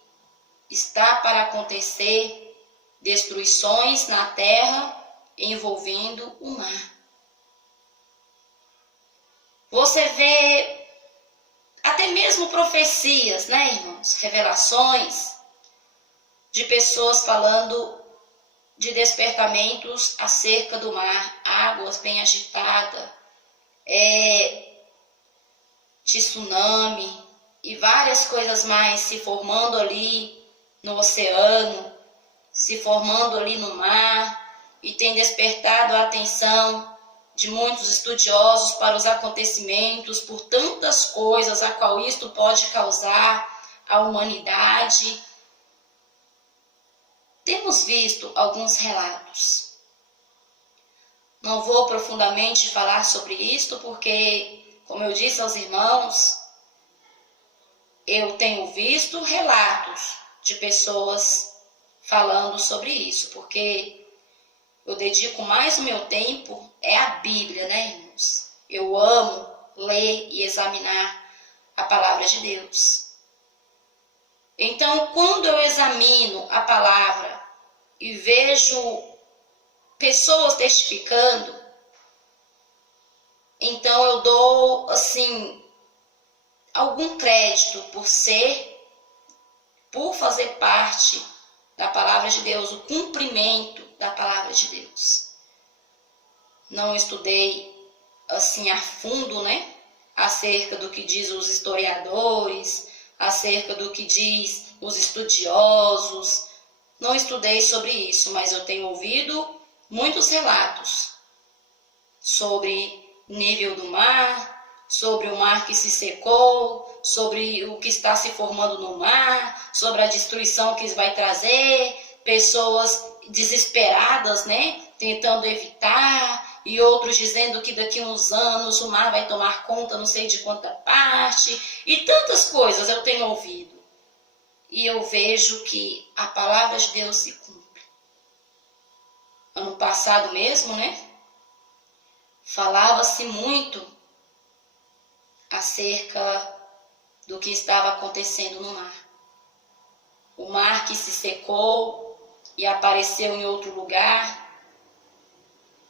está para acontecer destruições na terra envolvendo o mar. Você vê até mesmo profecias, né, irmãos? Revelações de pessoas falando de despertamentos acerca do mar, águas bem agitadas, tsunami e várias coisas mais se formando ali no oceano, se formando ali no mar, e tem despertado a atenção de muitos estudiosos para os acontecimentos, por tantas coisas a qual isto pode causar à humanidade. Temos visto alguns relatos. Não vou profundamente falar sobre isto, porque, como eu disse aos irmãos, eu tenho visto relatos de pessoas falando sobre isso, porque eu dedico mais o meu tempo à Bíblia, né, irmãos? Eu amo ler e examinar a palavra de Deus. Então, quando eu examino a palavra e vejo pessoas testificando, então eu dou, assim, algum crédito por fazer parte da palavra de Deus, o cumprimento da palavra de Deus. Não estudei assim a fundo, né, acerca do que diz os historiadores, acerca do que diz os estudiosos. Não estudei sobre isso, mas eu tenho ouvido muitos relatos sobre o nível do mar, sobre o mar que se secou, sobre o que está se formando no mar, sobre a destruição que isso vai trazer, pessoas desesperadas, né, tentando evitar, e outros dizendo que daqui a uns anos o mar vai tomar conta não sei de quanta parte, e tantas coisas eu tenho ouvido. E eu vejo que a palavra de Deus se cumpre. Ano passado mesmo, né, falava-se muito acerca do que estava acontecendo no mar. O mar que se secou e apareceu em outro lugar.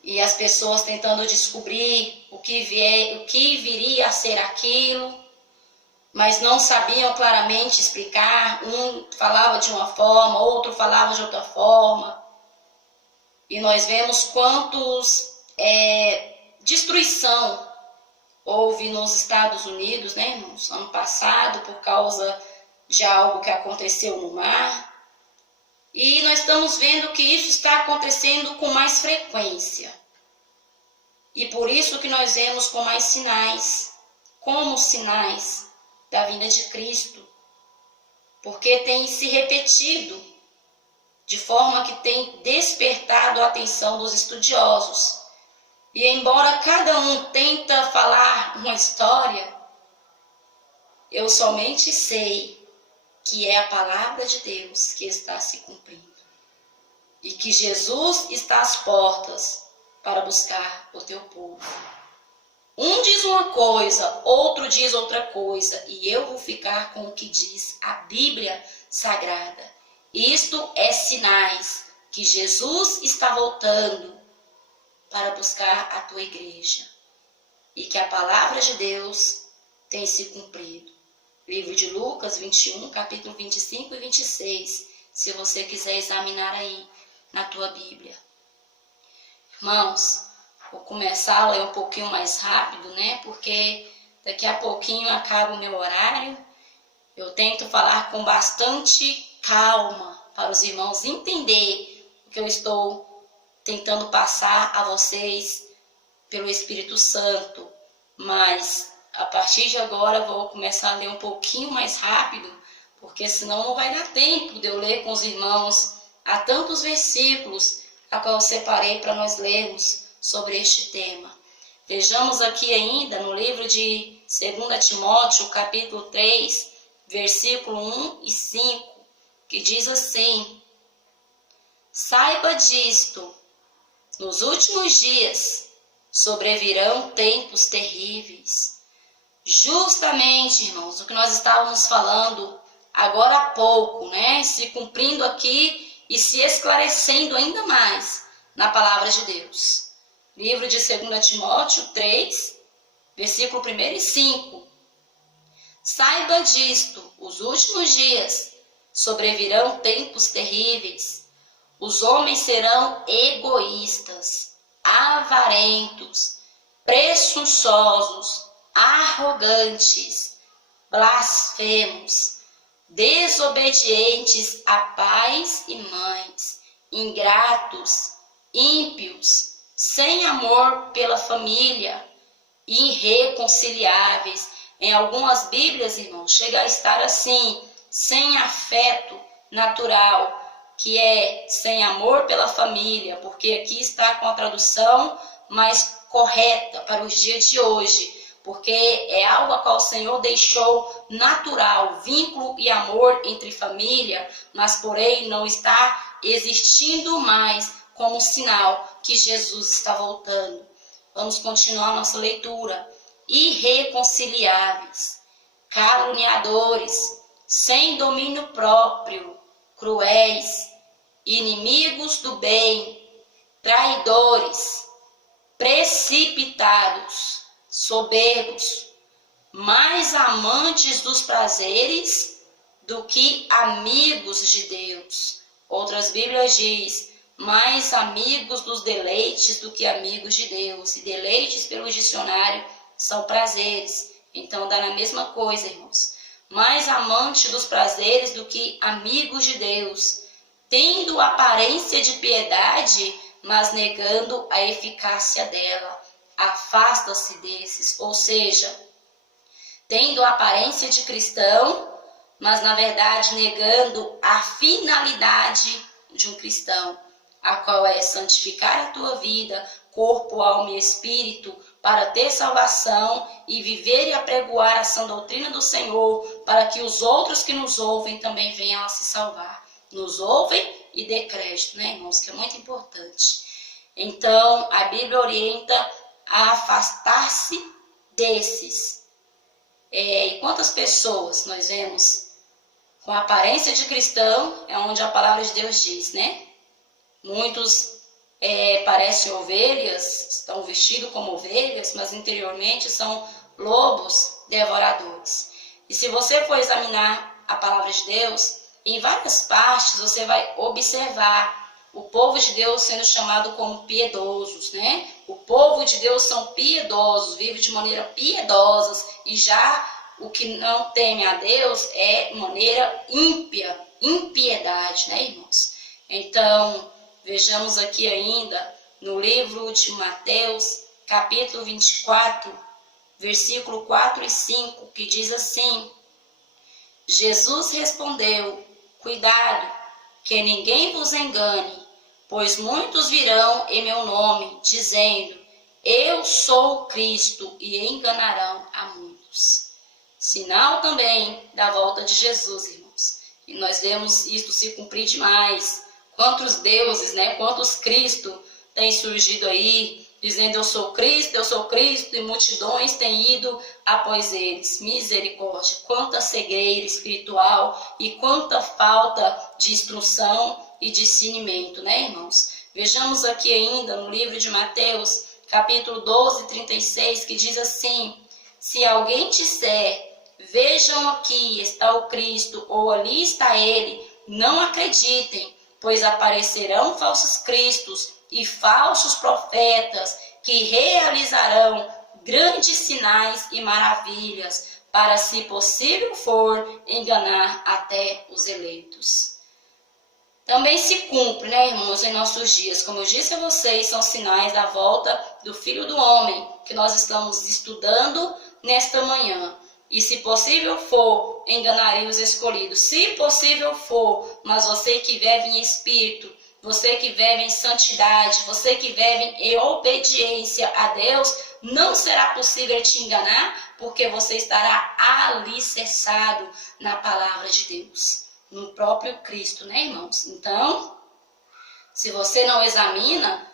E as pessoas tentando descobrir o que viria a ser aquilo, mas não sabiam claramente explicar. Um falava de uma forma, outro falava de outra forma. E nós vemos quantos destruição houve nos Estados Unidos, né, irmãos, ano passado, por causa de algo que aconteceu no mar. E nós estamos vendo que isso está acontecendo com mais frequência. E por isso que nós vemos com mais sinais, como sinais da vinda de Cristo. Porque tem se repetido, de forma que tem despertado a atenção dos estudiosos. E embora cada um tenta falar uma história, eu somente sei que é a palavra de Deus que está se cumprindo. E que Jesus está às portas para buscar o teu povo. Um diz uma coisa, outro diz outra coisa, e eu vou ficar com o que diz a Bíblia Sagrada. Isto é sinais que Jesus está voltando para buscar a tua igreja. E que a palavra de Deus tem se cumprido. Livro de Lucas 21, capítulo 25 e 26, se você quiser examinar aí na tua Bíblia. Irmãos, vou começar a ler um pouquinho mais rápido, né? Porque daqui a pouquinho acaba o meu horário. Eu tento falar com bastante calma para os irmãos entender o que eu estou tentando passar a vocês pelo Espírito Santo. Mas a partir de agora vou começar a ler um pouquinho mais rápido, porque senão não vai dar tempo de eu ler com os irmãos há tantos versículos a qual eu separei para nós lermos sobre este tema. Vejamos aqui ainda no livro de 2 Timóteo, capítulo 3, versículo 1 e 5, que diz assim: saiba disto, nos últimos dias sobrevirão tempos terríveis. Justamente, irmãos, o que nós estávamos falando agora há pouco, né? Se cumprindo aqui e se esclarecendo ainda mais na palavra de Deus. Livro de 2 Timóteo 3, versículo 1 e 5. Saiba disto, os últimos dias sobrevirão tempos terríveis. Os homens serão egoístas, avarentos, presunçosos, arrogantes, blasfemos, desobedientes a pais e mães, ingratos, ímpios, sem amor pela família, irreconciliáveis. Em algumas Bíblias, irmãos, chega a estar assim, sem afeto natural, que é sem amor pela família, porque aqui está com a tradução mais correta para os dias de hoje, porque é algo a qual o Senhor deixou natural, vínculo e amor entre família, mas porém não está existindo mais como sinal que Jesus está voltando. Vamos continuar nossa leitura. Irreconciliáveis, caluniadores, sem domínio próprio, cruéis, inimigos do bem, traidores, precipitados, soberbos, mais amantes dos prazeres do que amigos de Deus. Outras Bíblias diz, mais amigos dos deleites do que amigos de Deus. E deleites, pelo dicionário, são prazeres. Então dá na mesma coisa, irmãos. Mais amante dos prazeres do que amigos de Deus, tendo aparência de piedade, mas negando a eficácia dela. Afasta-se desses, ou seja, tendo a aparência de cristão, mas na verdade negando a finalidade de um cristão, a qual é santificar a tua vida, corpo, alma e espírito, para ter salvação e viver e apregoar a sã doutrina do Senhor, para que os outros que nos ouvem também venham a se salvar. Nos ouvem e dê crédito, né, irmãos, que é muito importante. Então, a Bíblia orienta a afastar-se desses. E quantas pessoas nós vemos com a aparência de cristão, é onde a palavra de Deus diz, né? Muitos parecem ovelhas, estão vestidos como ovelhas, mas interiormente são lobos devoradores. E se você for examinar a palavra de Deus, em várias partes você vai observar o povo de Deus sendo chamado como piedosos, né? O povo de Deus são piedosos, vivem de maneira piedosas, e já o que não teme a Deus é maneira ímpia, impiedade, né, irmãos? Então, vejamos aqui ainda no livro de Mateus, capítulo 24, versículo 4 e 5, que diz assim: Jesus respondeu: cuidado, que ninguém vos engane, pois muitos virão em meu nome, dizendo: eu sou o Cristo, e enganarão a muitos. Sinal também da volta de Jesus, irmãos. E nós vemos isto se cumprir demais. Quantos deuses, né? Quantos Cristo têm surgido aí, dizendo eu sou Cristo, e multidões têm ido após eles. Misericórdia, quanta cegueira espiritual e quanta falta de instrução e discernimento, né, irmãos? Vejamos aqui ainda no livro de Mateus, capítulo 12, 36, que diz assim: se alguém disser, vejam aqui está o Cristo, ou ali está ele, não acreditem, pois aparecerão falsos cristos e falsos profetas que realizarão grandes sinais e maravilhas, para, se possível for, enganar até os eleitos. Também se cumpre, né, irmãos, em nossos dias, como eu disse a vocês, são sinais da volta do Filho do Homem, que nós estamos estudando nesta manhã. E se possível for, enganaria os escolhidos. Se possível for, mas você que vive em espírito, você que vive em santidade, você que vive em obediência a Deus, não será possível te enganar, porque você estará alicerçado na palavra de Deus, no próprio Cristo, né, irmãos? Então, se você não examina,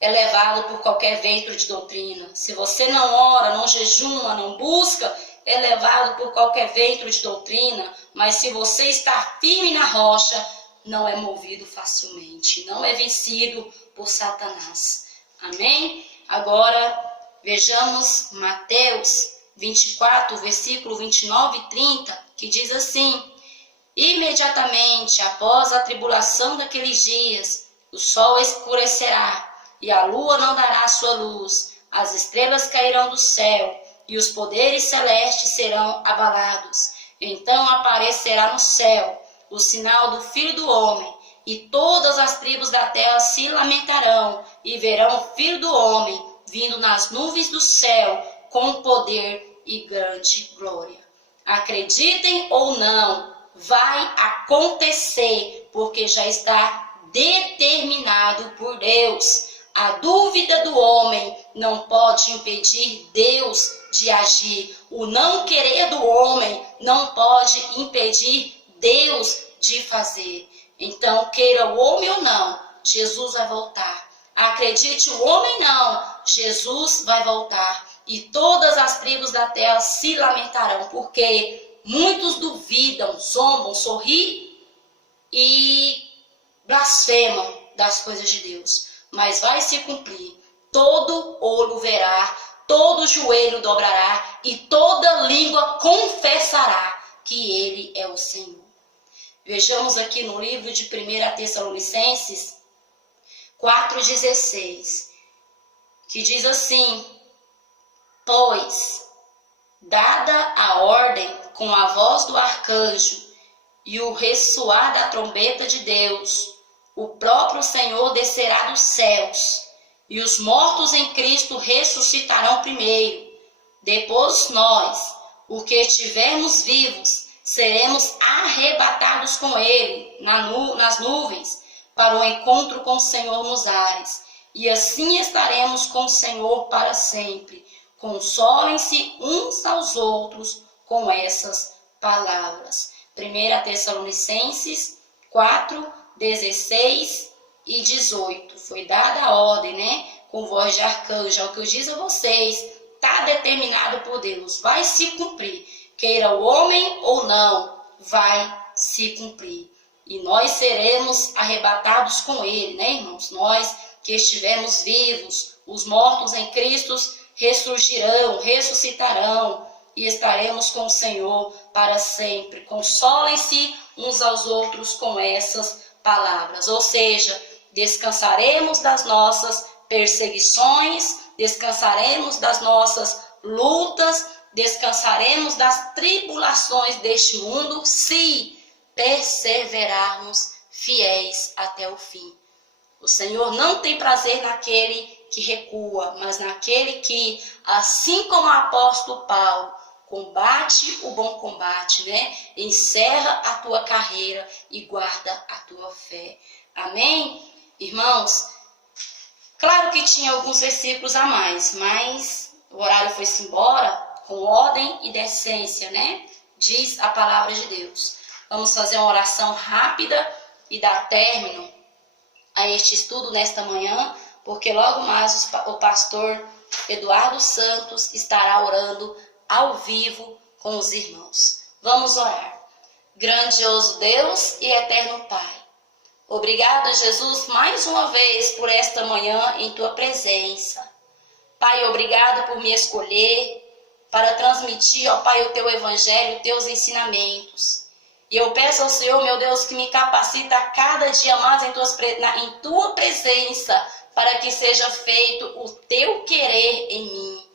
é levado por qualquer vento de doutrina. Se você não ora, não jejuma, não busca, é levado por qualquer vento de doutrina. Mas se você está firme na rocha, não é movido facilmente, não é vencido por Satanás. Amém? Agora, vejamos Mateus 24, versículo 29 e 30, que diz assim: imediatamente após a tribulação daqueles dias, o sol escurecerá, e a lua não dará sua luz, as estrelas cairão do céu, e os poderes celestes serão abalados. Então aparecerá no céu o sinal do Filho do Homem, e todas as tribos da terra se lamentarão, e verão o Filho do Homem vindo nas nuvens do céu, com poder e grande glória. Acreditem ou não, vai acontecer, porque já está determinado por Deus. A dúvida do homem não pode impedir Deus de agir. O não querer do homem não pode impedir Deus de fazer. Então, queira o homem ou não, Jesus vai voltar. Acredite o homem não, Jesus vai voltar. E todas as tribos da terra se lamentarão, porque muitos duvidam, zombam, sorriem e blasfemam das coisas de Deus. Mas vai se cumprir. Todo olho verá, todo joelho dobrará e toda língua confessará que Ele é o Senhor. Vejamos aqui no livro de 1 Tessalonicenses 4,16, que diz assim: pois, dada a ordem com a voz do arcanjo e o ressoar da trombeta de Deus, o próprio Senhor descerá dos céus, e os mortos em Cristo ressuscitarão primeiro. Depois nós, os que estivermos vivos, seremos arrebatados com Ele nas nuvens, para o encontro com o Senhor nos ares. E assim estaremos com o Senhor para sempre. Consolem-se uns aos outros com essas palavras. 1 Tessalonicenses 4, 16 e 18. Foi dada a ordem, né? Com voz de arcanjo. É o que eu diz a vocês. Está determinado por Deus. Vai se cumprir. Queira o homem ou não, vai se cumprir. e nós seremos arrebatados com ele, né, irmãos? Nós que estivermos vivos, os mortos em Cristo ressurgirão, ressuscitarão e estaremos com o Senhor para sempre. Consolem-se uns aos outros com essas palavras. Ou seja, descansaremos das nossas perseguições, descansaremos das nossas lutas, descansaremos das tribulações deste mundo, se perseverarmos fiéis até o fim. O Senhor não tem prazer naquele que recua, mas naquele que, assim como o apóstolo Paulo, combate o bom combate, né? Encerra a tua carreira e guarda a tua fé. Amém? Irmãos, claro que tinha alguns versículos a mais, mas o horário foi-se embora com ordem e decência, né? Diz a palavra de Deus. Vamos fazer uma oração rápida e dar término a este estudo nesta manhã, porque logo mais o pastor Eduardo Santos estará orando ao vivo com os irmãos. Vamos orar. Grandioso Deus e eterno Pai, obrigado, Jesus, mais uma vez por esta manhã em tua presença. Pai, obrigado por me escolher para transmitir, ó Pai, o teu evangelho, os teus ensinamentos. E eu peço ao Senhor, meu Deus, que me capacita a cada dia mais em tua presença, para que seja feito o teu querer em mim.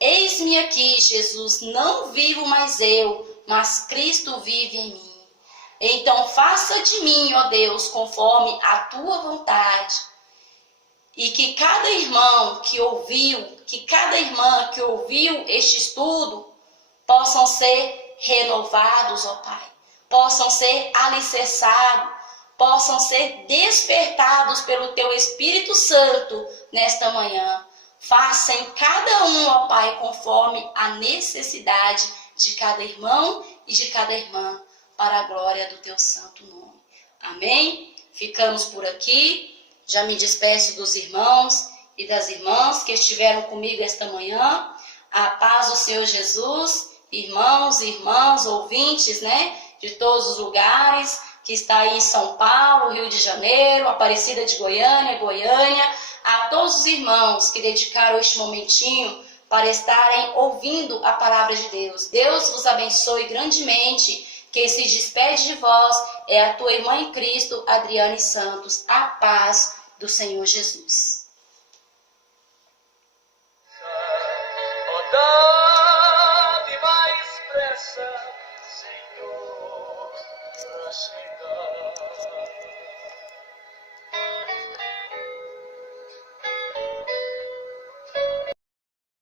Eis-me aqui, Jesus, não vivo mais eu, mas Cristo vive em mim. Então faça de mim, ó Deus, conforme a tua vontade. E que cada irmão que ouviu, que cada irmã que ouviu este estudo, possam ser renovados, ó Pai. Possam ser alicerçados, possam ser despertados pelo teu Espírito Santo nesta manhã. Faça em cada um, ó Pai, conforme a necessidade de cada irmão e de cada irmã, para a glória do teu santo nome. Amém? Ficamos por aqui. Já me despeço dos irmãos e das irmãs que estiveram comigo esta manhã. A paz do Senhor Jesus, irmãos e irmãs, ouvintes, né? De todos os lugares, que está aí em São Paulo, Rio de Janeiro, Aparecida de Goiânia, a todos os irmãos que dedicaram este momentinho para estarem ouvindo a palavra de Deus. Deus vos abençoe grandemente. Quem se despede de vós é a tua irmã em Cristo, Adriane Santos. A paz do Senhor Jesus.